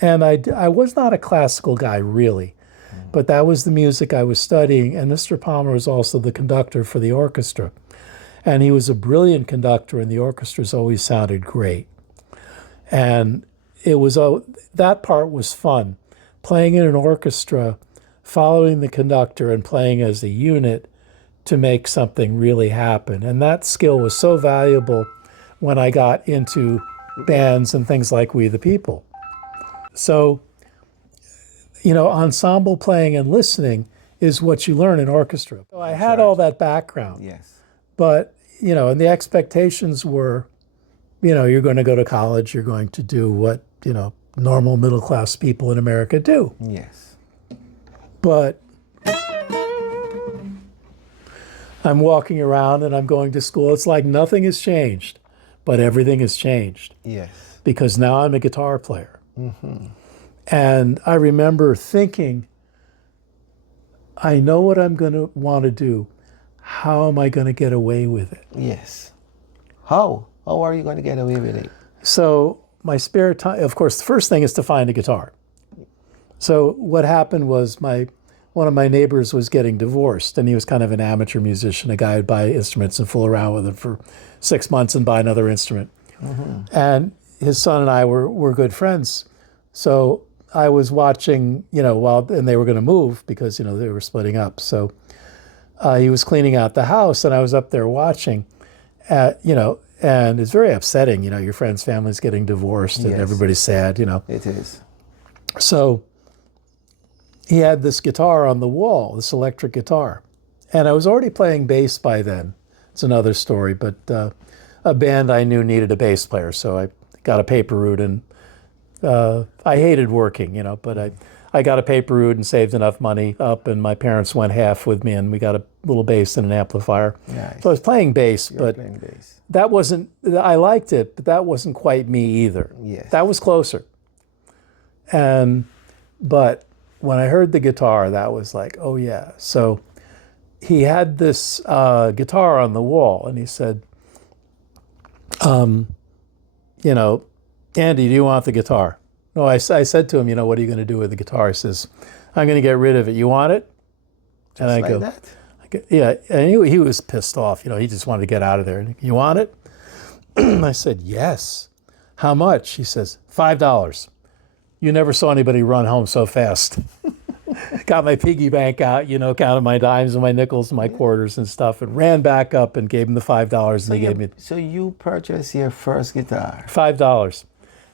I was not a classical guy, really. But that was the music I was studying. And Mr. Palmer was also the conductor for the orchestra. And he was a brilliant conductor, and the orchestras always sounded great. And that part was fun. Playing in an orchestra, following the conductor, and playing as a unit to make something really happen. And that skill was so valuable when I got into bands and things like We the People. So, ensemble playing and listening is what you learn in orchestra. So I had all that background. Yes. But, and the expectations were, you're going to go to college, you're going to do what, normal middle-class people in America do. Yes. But I'm walking around and I'm going to school. It's like nothing has changed, but everything has changed. Yes. Because now I'm a guitar player. Mm-hmm. And I remember thinking, I know what I'm going to want to do. How am I going to get away with it? Yes. How? How are you going to get away with it? So my spare time, of course, the first thing is to find a guitar. So what happened was one of my neighbors was getting divorced, and he was kind of an amateur musician, a guy who'd buy instruments and fool around with them for 6 months and buy another instrument. Mm-hmm. And his son and I were good friends. So I was watching, and they were going to move because, they were splitting up. So he was cleaning out the house, and I was up there watching, and it's very upsetting, your friend's family's getting divorced, and everybody's sad, It is. So he had this guitar on the wall, this electric guitar. And I was already playing bass by then. It's another story, but a band I knew needed a bass player, so I got a paper route, and I hated working, but I got a paper route and saved enough money up, and my parents went half with me, and we got a little bass and an amplifier. Nice. So I was playing bass, but playing bass. That wasn't, I liked it, but that wasn't quite me either. Yes. That was closer. But when I heard the guitar, that was like, oh yeah. So he had this guitar on the wall, and he said, Andy, do you want the guitar? No, I said to him, you know, what are you going to do with the guitar? He says, I'm going to get rid of it. You want it? And Just I like go, that? yeah. And he was pissed off. You know, he just wanted to get out of there. You want it? I said, yes. How much? He says, $5. You never saw anybody run home so fast. Got my piggy bank out, you know, counted my dimes and my nickels and my quarters and stuff, and ran back up and gave him the $5, and he gave me So you purchased your first guitar. $5.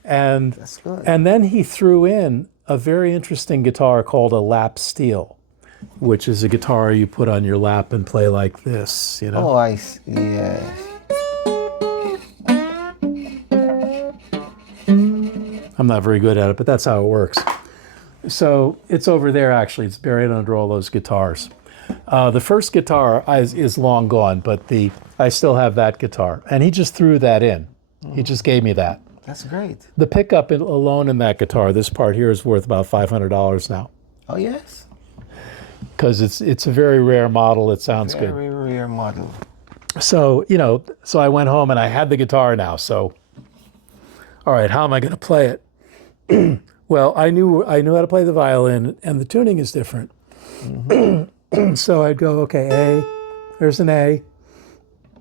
And That's good. and then he threw in a very interesting guitar called a lap steel, which is a guitar you put on your lap and play like this, you know. Oh, I see. Yeah. I'm not very good at it, but that's how it works. So it's over there, actually. It's buried under all those guitars. The first guitar is long gone, but I still have that guitar. And he just threw that in. He just gave me that. That's great. The pickup alone in that guitar, this part here, is worth about $500 now. Oh, yes. Because it's a very rare model. It sounds good. Very rare model. So, you know, so I went home and I had the guitar now. So, all right, how am I going to play it? Well, I knew how to play the violin, and the tuning is different. Mm-hmm. So I'd go, okay, A, there's an A.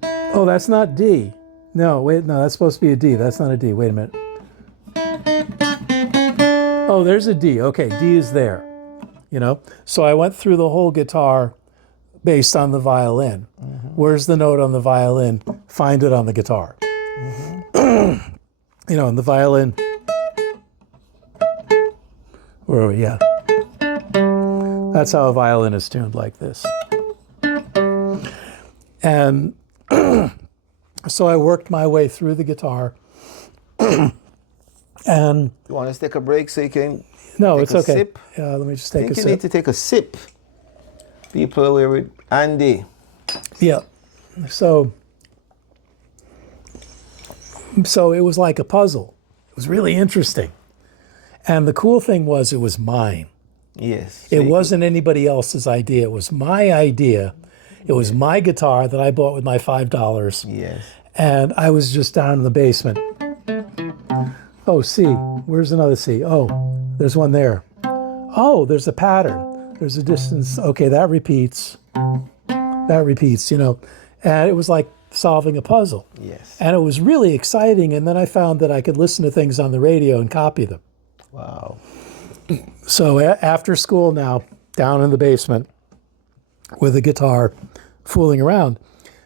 Oh, that's not D. No, wait, no, that's supposed to be a D. That's not a D. Wait a minute. Oh, there's a D. Okay, D is there. You know? So I went through the whole guitar based on the violin. Mm-hmm. Where's the note on the violin? Find it on the guitar. Mm-hmm. You know, and the violin. Where are we? Yeah. That's how a violin is tuned, like this. And so I worked my way through the guitar. And You want us to take a break so you can no, take it's a okay. sip? Yeah, let me just I take a think you need sip. to take a sip. People, we're with Andy. Yeah. So it was like a puzzle. It was really interesting. And the cool thing was it was mine. Yes. It wasn't anybody else's idea. It was my idea. It was my guitar that I bought with my $5. Yes. And I was just down in the basement. Oh, C. Where's another C? Oh, there's one there. Oh, there's a pattern. There's a distance. Okay, that repeats. That repeats, you know. And it was like solving a puzzle. Yes. And it was really exciting. And then I found that I could listen to things on the radio and copy them. Wow. So after school now, down in the basement with a guitar, fooling around.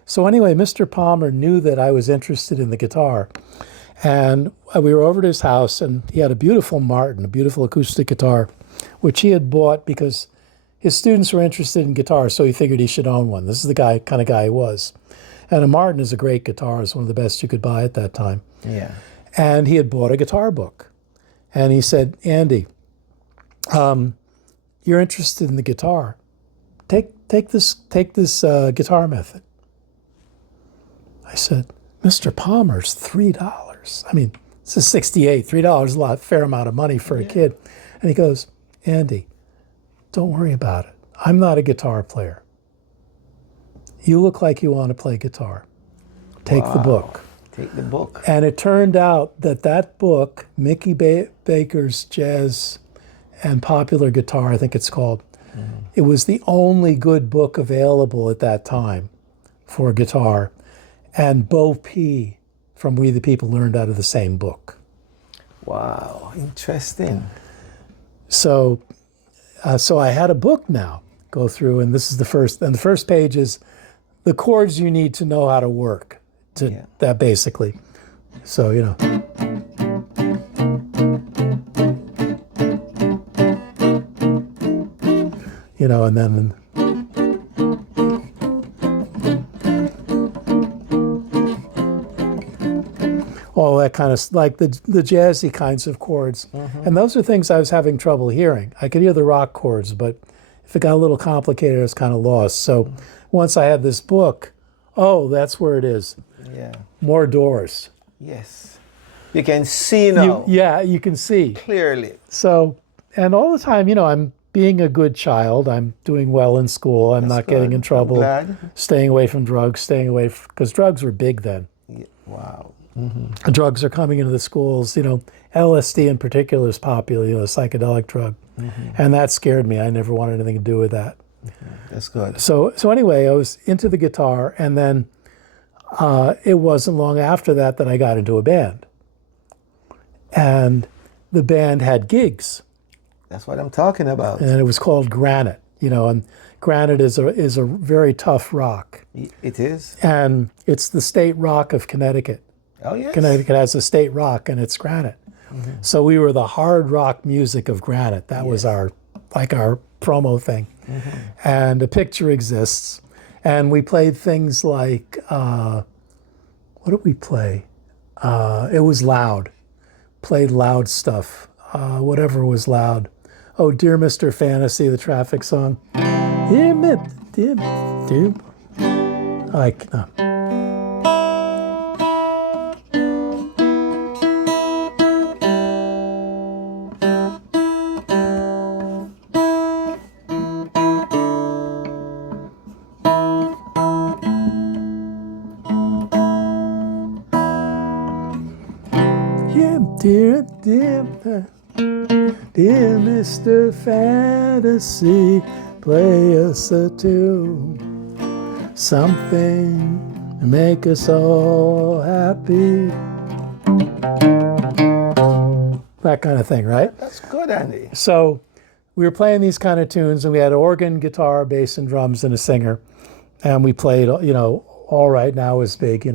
So anyway, Mr. Palmer knew that I was interested in the guitar. And we were over at his house, and he had a beautiful Martin, a beautiful acoustic guitar, which he had bought because his students were interested in guitars, so he figured he should own one. This is the kind of guy he was. And a Martin is a great guitar. It's one of the best you could buy at that time. Yeah. And he had bought a guitar book. And he said, Andy, you're interested in the guitar. Take this guitar method. I said, Mr. Palmer's $3. I mean, this is 68. $3 is a fair amount of money for a kid. And he goes, Andy, don't worry about it. I'm not a guitar player. You look like you want to play guitar. Take the book. Take the book. And it turned out that book, Mickey Baker's Jazz and Popular Guitar, I think it's called, it was the only good book available at that time for guitar. And Bo P from We the People learned out of the same book. Wow, interesting. So I had a book now, go through, and this is the first page is the chords you need to know how to work. That basically. So, you know. You know, and then all that kind of, like the jazzy kinds of chords. Mm-hmm. And those are things I was having trouble hearing. I could hear the rock chords, but if it got a little complicated, I was kind of lost. So once I had this book, oh, that's where it is. Yeah. More doors. Yes. You can see now. You can see. Clearly. So, and all the time, you know, I'm being a good child. I'm doing well in school. I'm not getting in trouble. I'm glad. Staying away from drugs, because drugs were big then. Yeah. Wow. drugs are coming into the schools. LSD in particular is popular, a psychedelic drug. And that scared me. I never wanted anything to do with that. That's good. So anyway, I was into the guitar, and then it wasn't long after that I got into a band. And the band had gigs. That's what I'm talking about. And it was called Granite, and Granite is a very tough rock. It is? And it's the state rock of Connecticut. Oh, yes. Connecticut has a state rock, and it's Granite. So we were the hard rock music of Granite. That was our promo thing. And a picture exists. And we played things like, what did we play? It was loud. Played loud stuff. Whatever was loud. Oh, Dear Mr. Fantasy, the Traffic song. Like, no. Dear Mr. Fantasy, play us a tune, something to make us all happy. That kind of thing, right? That's good, Andy. So we were playing these kind of tunes, and we had organ, guitar, bass, and drums, and a singer. And we played, All Right Now Is Big,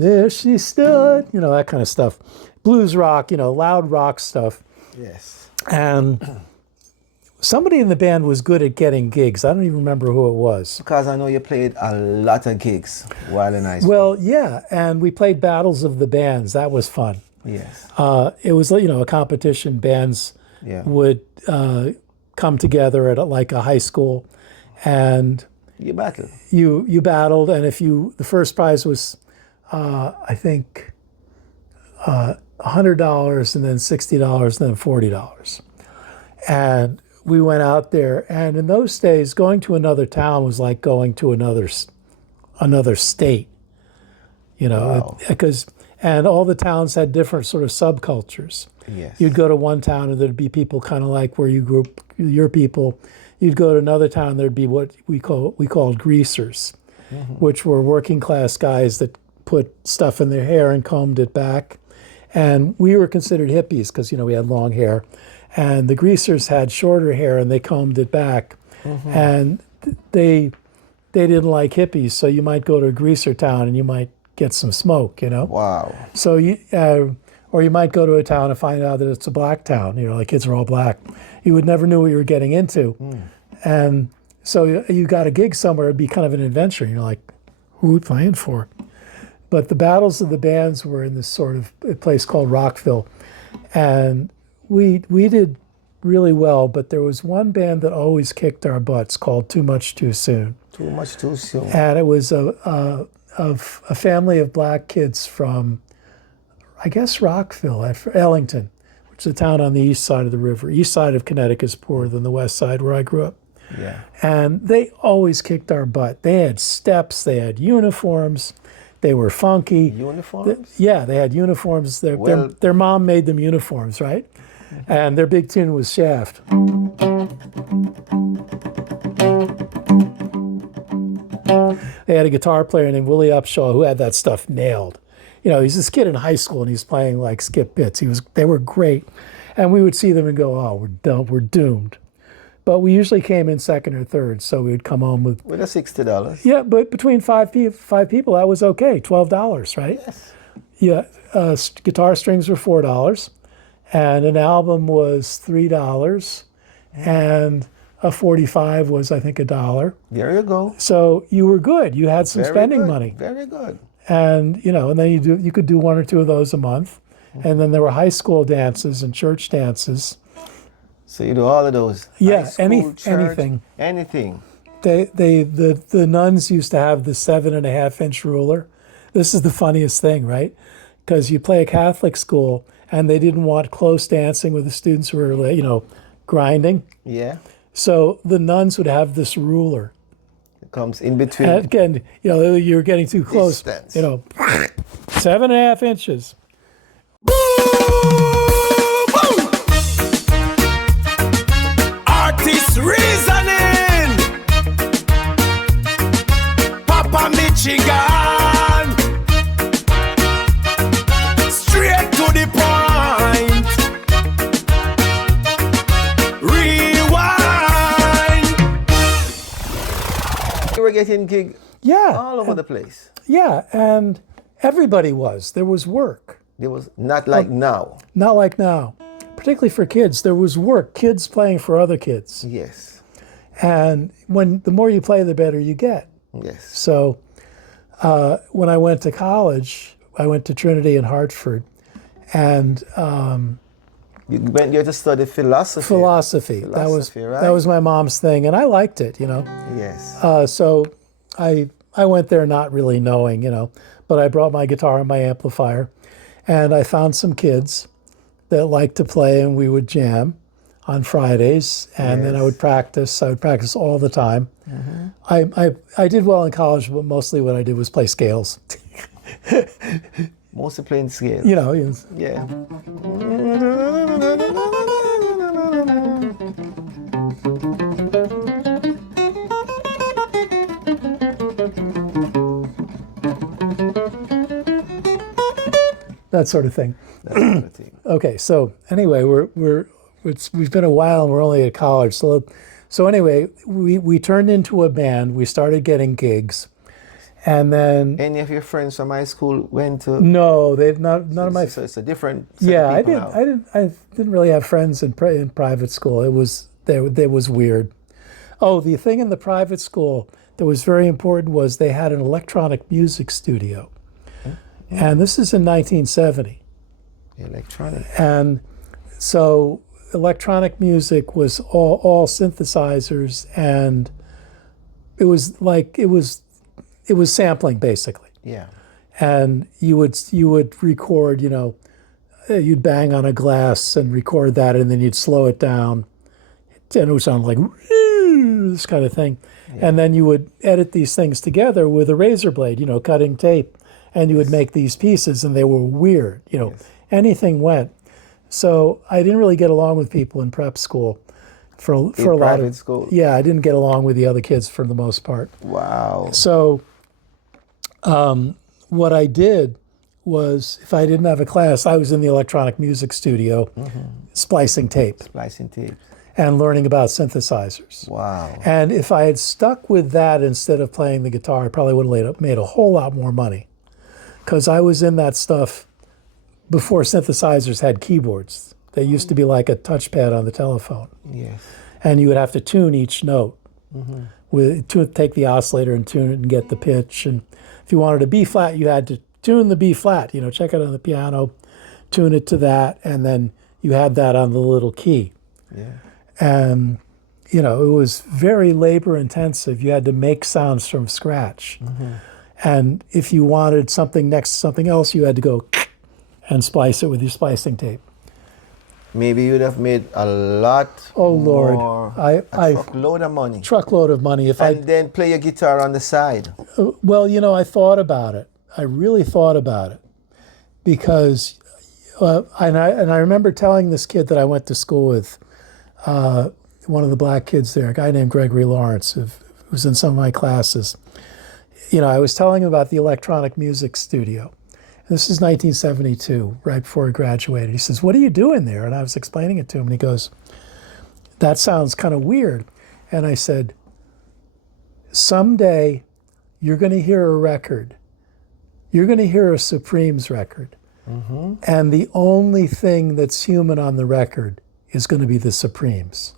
There she stood, that kind of stuff. Blues rock, loud rock stuff. Yes. And somebody in the band was good at getting gigs. I don't even remember who it was. Because I know you played a lot of gigs while in high school. Well, yeah, and we played battles of the bands. That was fun. Yes. It was, a competition. Bands would come together at a high school, and you battled. You battled, and the first prize was, I think, $100, and then $60, and then $40. And we went out there, and in those days, going to another town was like going to another state, Wow. And all the towns had different sort of subcultures. Yes. You'd go to one town, and there'd be people kind of like where you grew up, your people. You'd go to another town, there'd be what we called greasers, which were working class guys that put stuff in their hair and combed it back. And we were considered hippies because, we had long hair. And the greasers had shorter hair, and they combed it back. And they didn't like hippies, so you might go to a greaser town and you might get some smoke, Wow. So or you might go to a town and find out that it's a black town, the kids are all black. You would never know what you were getting into. And so you got a gig somewhere, it'd be kind of an adventure. You're like, who are we playing for? But the battles of the bands were in this sort of a place called Rockville. And we did really well, but there was one band that always kicked our butts called Too Much Too Soon. Too Much Too Soon. And it was a family of black kids from, I guess, Rockville, Ellington, which is a town on the east side of the river. East side of Connecticut is poorer than the west side where I grew up. Yeah. And they always kicked our butt. They had steps, they had uniforms, they were funky. Uniforms? Yeah, they had uniforms. Their mom made them uniforms, right? And their big tune was Shaft. They had a guitar player named Willie Upshaw who had that stuff nailed. He's this kid in high school and he's playing like skip bits. They were great. And we would see them and go, oh, we're doomed. But we usually came in second or third, so we would come home with a $60. Yeah, but between five people, that was okay. $12, right? Yes. Yeah, guitar strings were $4, and an album was $3, and a 45 was, I think, $1. There you go. So you were good. You had some spending money. Very good. And and then you could do one or two of those a month, and then there were high school dances and church dances. So you do all of those? Yeah, school, anything. Anything. The nuns used to have the 7.5-inch ruler. This is the funniest thing, right? Because you play a Catholic school, and they didn't want close dancing with the students who were, grinding. Yeah. So the nuns would have this ruler. It comes in between. And again, you know, you're getting too close. Distance. You know, 7.5 inches. Boom! Artiste Reasoning! Papa Michigan! Straight to the point! Rewind! You were getting gig Yeah. all over the place. Yeah, and everybody was. There was work. It was not like now. Not like now. Particularly for kids, there was work. Kids playing for other kids. Yes. And the more you play, the better you get. Yes. So when I went to college, I went to Trinity in Hartford, and You went there to study philosophy. philosophy. Philosophy, right? That was my mom's thing, and I liked it, you know. Yes. So I went there not really knowing, you know, but I brought my guitar and my amplifier, and I found some kids that liked to play, and we would jam on Fridays, and then I would practice. I would practice all the time. I did well in college, but mostly what I did was play scales. Mostly playing scales. You know, Yeah. that sort of thing. That sort of thing. Okay, so anyway, we've been a while and we're only at college. So anyway, we turned into a band. We started getting gigs, and then Any of your friends from high school went to? no, none of my So it's a different. Set yeah. of I people now. didn't really have friends in private school. It was weird. Oh, the thing in the private school that was very important was they had an electronic music studio, and this is in 1970. Electronic. And so electronic music was all synthesizers, and it was sampling basically. Yeah. And you would record, you know, you'd bang on a glass and record that, and then you'd slow it down, and it would sound like this kind of thing. And then you would edit these things together with a razor blade, you know, cutting tape, and you would make these pieces, and they were weird, you know. Anything went. So I didn't really get along with people in prep school for a lot of private school. Yeah, I didn't get along with the other kids for the most part. Wow. So what I did was, if I didn't have a class, I was in the electronic music studio splicing tape Splicing tape. and learning about synthesizers. Wow. And if I had stuck with that instead of playing the guitar, I probably would have made a whole lot more money, because I was in that stuff before synthesizers had keyboards. They used to be like a touchpad on the telephone. Yes. And you would have to tune each note. Take the oscillator and tune it and get the pitch. And if you wanted a B flat, you had to tune the B flat, you know, check it on the piano, tune it to that, and then you had that on the little key. Yeah. And, you know, it was very labor intensive. You had to make sounds from scratch. And if you wanted something next to something else, you had to go and splice it with your splicing tape. Maybe you'd have made a lot. Oh, Lord. More, a truckload of money. truckload of money. And then play your guitar on the side. Well, you know, I thought about it. I really thought about it, because, and I remember telling this kid that I went to school with, one of the black kids there, a guy named Gregory Lawrence, who was in some of my classes. You know, I was telling him about the electronic music studio. This is 1972, right before he graduated. He says, "What are you doing there?" And I was explaining it to him, and he goes, "That sounds kind of weird." And I said, "Someday you're going to hear a record. You're going to hear a Supremes record. And the only thing that's human on the record is going to be the Supremes."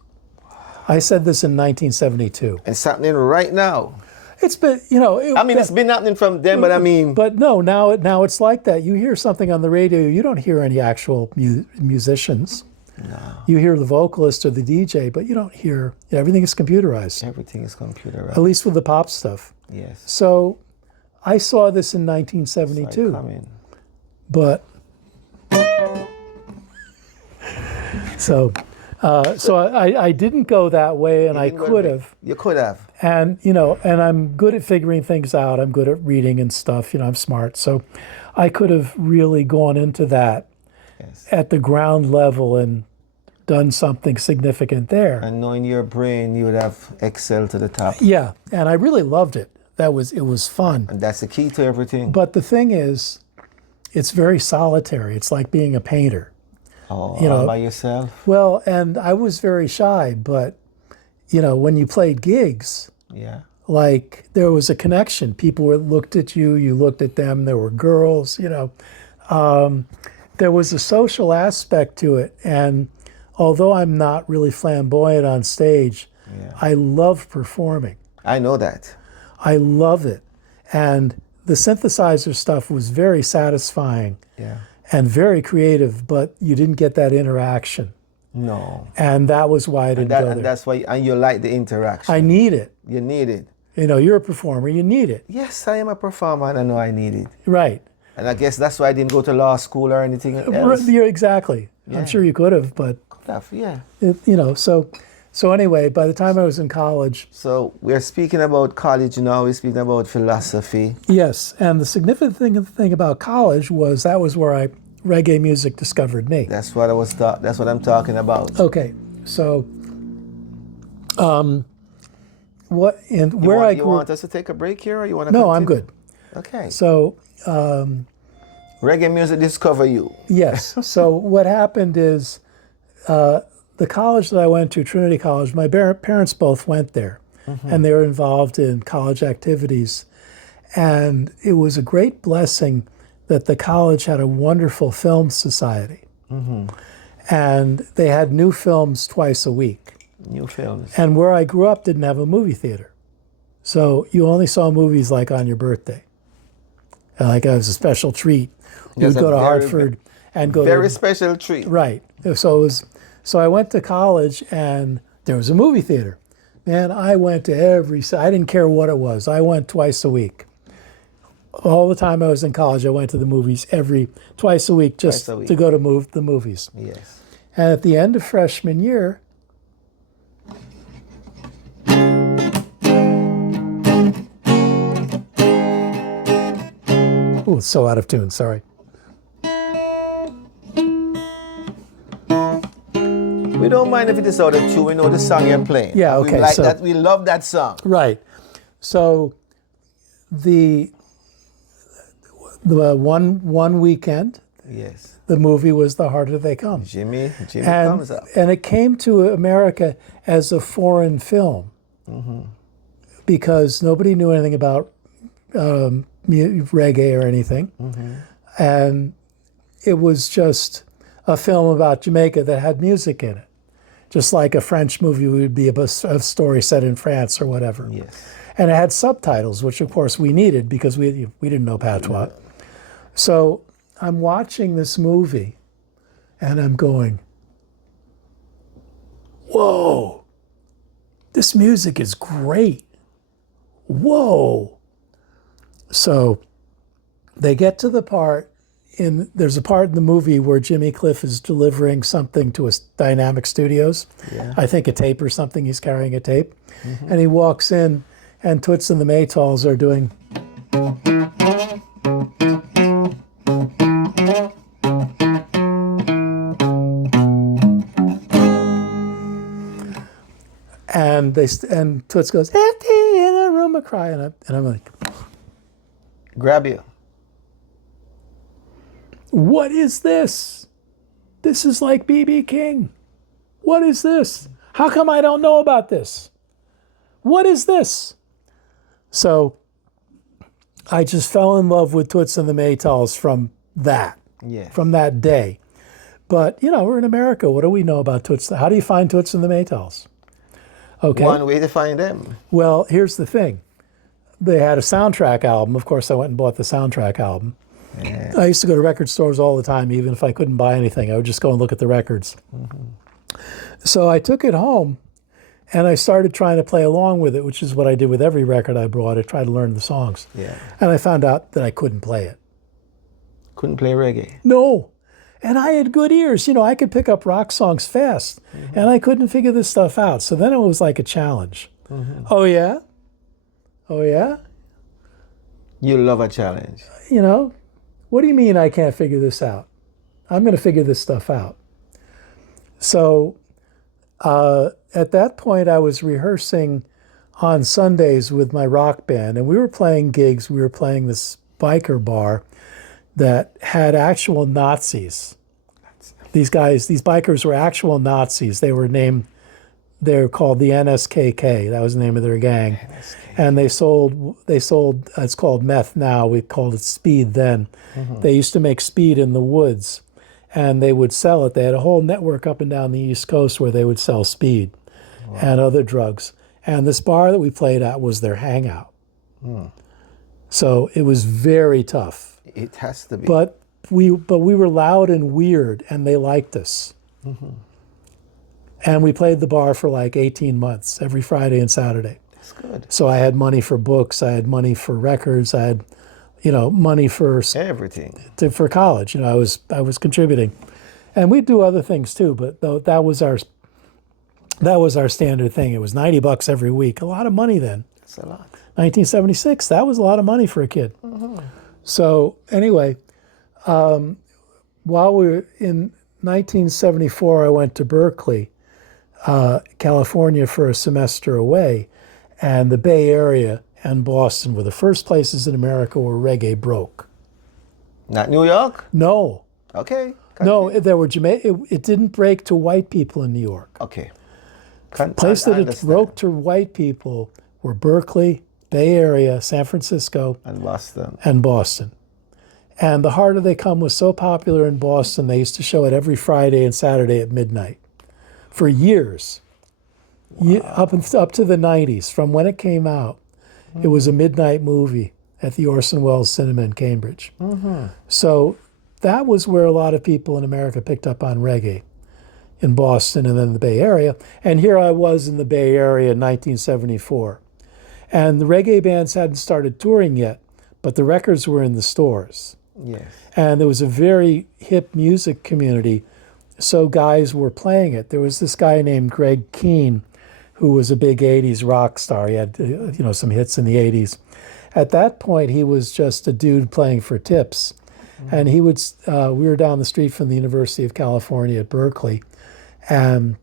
I said this in 1972. It's happening right now. It's been, you know. It's been happening from then, but I mean. But no, now it's like that. You hear something on the radio, you don't hear any actual musicians. No. You hear the vocalist or the DJ, but you don't hear, everything is computerized, Everything is computerized. at least with the pop stuff. Yes. So I saw this in Saw it 1972, coming. but so So I didn't go that way, and I didn't go to could Reggae. have. You could have. And, and I'm good at figuring things out. I'm good at reading and stuff. I'm smart. So I could have really gone into that Yes. at the ground level and done something significant there. And knowing your brain, you would have excelled to the top. Yeah. And I really loved it. It was fun. And that's the key to everything. But the thing is, it's very solitary. It's like being a painter. All by yourself? Well, and I was very shy, but, when you played gigs, Yeah. like there was a connection. People looked at you, you looked at them. There were girls, there was a social aspect to it. And although I'm not really flamboyant on stage, Yeah. I love performing. I know that. I love it. And the synthesizer stuff was very satisfying Yeah. and very creative, but you didn't get that interaction. No. And that was why I didn't go there. And that's why, and you like the interaction. I need it. You need it. You're a performer, you need it. Yes, I am a performer and I know I need it. Right. And I guess that's why I didn't go to law school or anything else. Exactly. Yeah. I'm sure you could have, but, Yeah. so anyway, by the time I was in college, So we're speaking about college now. We're speaking about philosophy. yes, and the significant thing about college was that was where reggae music discovered me. That's what that's what I'm talking about. Okay, so, You want us to take a break here, or you want to? No, I'm good. Okay. So, Reggae music discover you. yes. So what happened is the college that I went to, Trinity College, my parents both went there, and they were involved in college activities. And it was a great blessing that the college had a wonderful film society. And they had new films twice a week. New films. And where I grew up didn't have a movie theater. So you only saw movies like on your birthday. And like it was a special treat. You would go to Hartford and go Very to... special treat. Right. So I went to college and there was a movie theater. Man, I went to I didn't care what it was. I went twice a week. All the time I was in college, I went to the movies twice a week just to go to the movies. Yes. And at the end of freshman year, oh, it's so out of tune, sorry. We don't mind if it is out of tune. We know the song you're playing. Yeah, okay. We like that. We love that song. Right. So the one weekend, Yes. the movie was The Harder They Come. Jimmy comes up. And it came to America as a foreign film because nobody knew anything about reggae or anything. And it was just a film about Jamaica that had music in it. Just like a French movie would be a story set in France or whatever. Yes. And it had subtitles, which of course we needed because we didn't know patois. So I'm watching this movie and I'm going, whoa, this music is great. Whoa. So they get to the part, there's a part in the movie where Jimmy Cliff is delivering something to Dynamic Studios. Yeah. I think a tape or something, he's carrying a tape. And he walks in and Toots and the Maytals are doing... And Toots goes, empty in a room of cry. And I'm like... Grab you. What is this? This is like B.B. King. What is this? How come I don't know about this? What is this? So I just fell in love with Toots and the Maytals from that day. But, we're in America. What do we know about Toots? How do you find Toots and the Maytals? Okay. One way to find them. Well, here's the thing. They had a soundtrack album. Of course, I went and bought the soundtrack album. Yeah. I used to go to record stores all the time, even if I couldn't buy anything. I would just go and look at the records. So I took it home, and I started trying to play along with it, which is what I did with every record I brought. I tried to learn the songs. Yeah. And I found out that I couldn't play it. Couldn't play reggae. No. And I had good ears. You know, I could pick up rock songs fast. And I couldn't figure this stuff out. So then it was like a challenge. Oh, yeah? Oh, yeah? You love a challenge. You know, what do you mean I can't figure this out? I'm going to figure this stuff out. So at that point, I was rehearsing on Sundays with my rock band, and we were playing gigs. We were playing this biker bar that had actual Nazis. These bikers were actual Nazis. They were called the NSKK. That was the name of their gang. And they sold, it's called meth now. We called it speed then. They used to make speed in the woods, and they would sell it. They had a whole network up and down the East Coast where they would sell speed and other drugs. And this bar that we played at was their hangout. So it was very tough. It has to be. But we were loud and weird, and they liked us. And we played the bar for like 18 months, every Friday and Saturday. That's good. So I had money for books, I had money for records, I had, money for everything. For college. I was contributing, and we'd do other things too. But that was our standard thing. It was $90 every week. A lot of money then. That's a lot. 1976. That was a lot of money for a kid. So anyway, while we were in 1974, I went to Berkeley, California for a semester away, and the Bay Area and Boston were the first places in America where reggae broke. Not New York? No. Okay. No, there were it didn't break to white people in New York. Okay. Place that it broke to white people were Berkeley, Bay Area, San Francisco, And Boston. And the Harder They Come was so popular in Boston, they used to show it every Friday and Saturday at midnight for years. Up to the 90s. From when it came out, it was a midnight movie at the Orson Welles Cinema in Cambridge. So that was where a lot of people in America picked up on reggae, in Boston and then the Bay Area. And here I was in the Bay Area in 1974. And the reggae bands hadn't started touring yet, but the records were in the stores. Yes. And there was a very hip music community, so guys were playing it. There was this guy named Greg Keane, who was a big 80s rock star. He had some hits in the 80s. At that point, he was just a dude playing for tips. And we were down the street from the University of California at Berkeley, and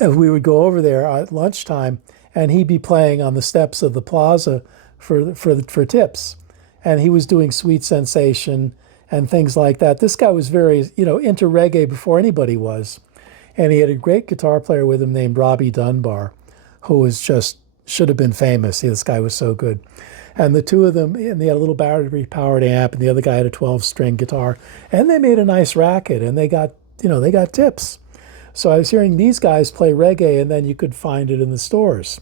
we would go over there at lunchtime, and he'd be playing on the steps of the plaza for tips. And he was doing Sweet Sensation and things like that. This guy was very, into reggae before anybody was. And he had a great guitar player with him named Robbie Dunbar, who was should have been famous. This guy was so good. And the two of them, and they had a little battery-powered amp, and the other guy had a 12-string guitar. And they made a nice racket, and they got tips. So I was hearing these guys play reggae, and then you could find it in the stores.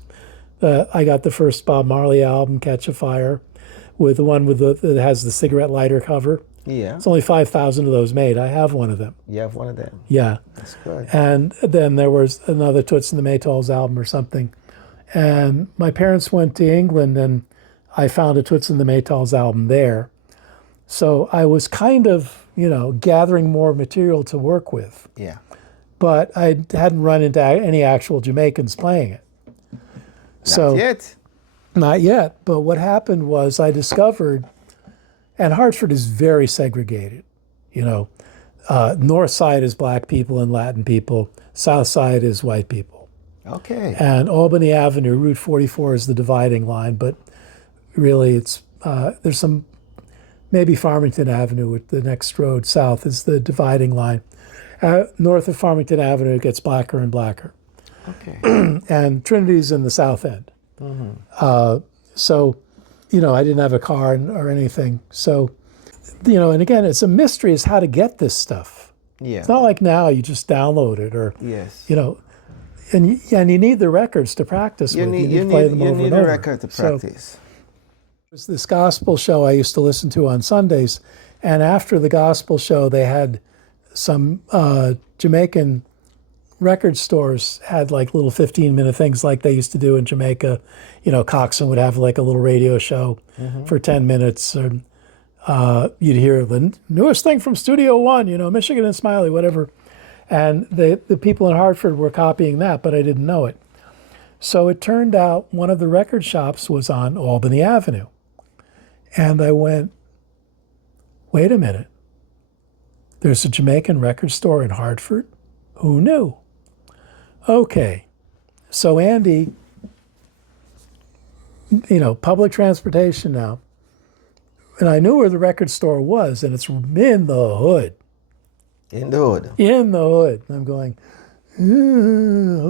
I got the first Bob Marley album, Catch a Fire, with the one that has the cigarette lighter cover. Yeah. It's only 5,000 of those made. I have one of them. You have one of them? Yeah. That's good. And then there was another Toots and the Maytals album or something. And my parents went to England, and I found a Toots and the Maytals album there. So I was kind of, gathering more material to work with. Yeah. But I hadn't run into any actual Jamaicans playing it. Not yet. Not yet. But what happened was I discovered, and Hartford is very segregated. North side is black people and Latin people. South side is white people. Okay. And Albany Avenue, Route 44 is the dividing line. But really it's, there's some, maybe Farmington Avenue, the next road south is the dividing line. North of Farmington Avenue, it gets blacker and blacker. Okay. And Trinity's in the south end. So, I didn't have a car or anything. So, and again, it's a mystery as how to get this stuff. Yeah. It's not like now you just download it or, yes. And you need the records to practice with. You need to play them over and over. You need a record to practice. So, it was this gospel show I used to listen to on Sundays. And after the gospel show, they had some Jamaican record stores had like little 15-minute things like they used to do in Jamaica. Coxsone would have like a little radio show for 10 minutes. Or you'd hear the newest thing from Studio One, Michigan and Smiley, whatever. And the people in Hartford were copying that, but I didn't know it. So it turned out one of the record shops was on Albany Avenue. And I went, wait a minute. There's a Jamaican record store in Hartford? Who knew? Okay. So Andy, public transportation now. And I knew where the record store was, and it's in the hood. In the hood. In the hood. And I'm going,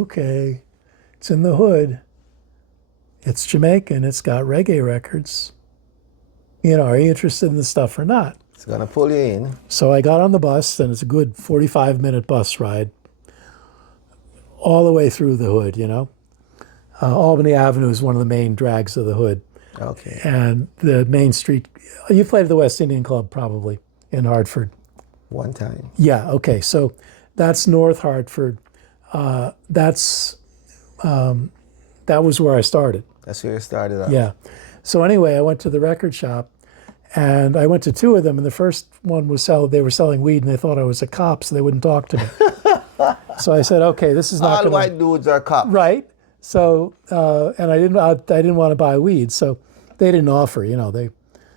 okay. It's in the hood. It's Jamaican. It's got reggae records. Are you interested in this stuff or not? It's going to pull you in. So I got on the bus, and it's a good 45-minute bus ride all the way through the hood, Albany Avenue is one of the main drags of the hood. Okay. And the main street, you played at the West Indian Club probably in Hartford. One time. Yeah, okay. So that's North Hartford. That was where I started. That's where you started out. Yeah. So anyway, I went to the record shop, and I went to two of them, and the first one was they were selling weed, and they thought I was a cop, so they wouldn't talk to me. So I said, okay, this is not all white dudes are cops. Right. So, and I didn't want to buy weed, so they didn't offer,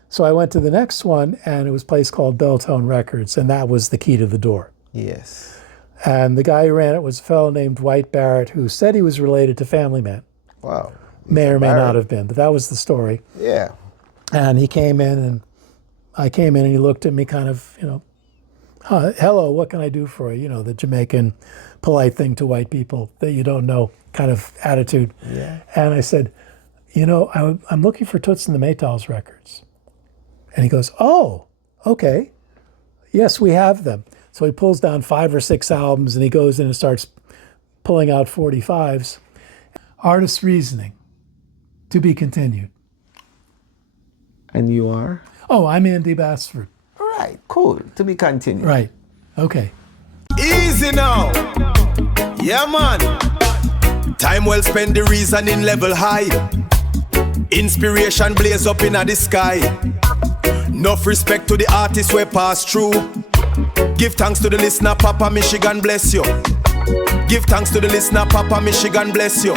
So I went to the next one, and it was a place called Belltone Records, and that was the key to the door. Yes. And the guy who ran it was a fellow named Dwight Barrett, who said he was related to Family Man. Wow. May or may not have been, but that was the story. Yeah. And he came in, and I came in, and he looked at me kind of, hello, what can I do for you? The Jamaican polite thing to white people that you don't know kind of attitude. Yeah. And I said, I'm looking for Toots and the Maytals records. And he goes, oh, okay. Yes, we have them. So he pulls down 5 or 6 albums, and he goes in and starts pulling out 45s. Artiste Reasoning, to be continued. And you are? Oh, I'm Andy Bassford. All right, cool. To be continued. Right. Okay. Easy now. Yeah, man. Time well spent, the reasoning level high. Inspiration blaze up in the sky. Enough respect to the artists we pass through. Give thanks to the listener, Papa Michigan bless you. Give thanks to the listener, Papa Michigan bless you.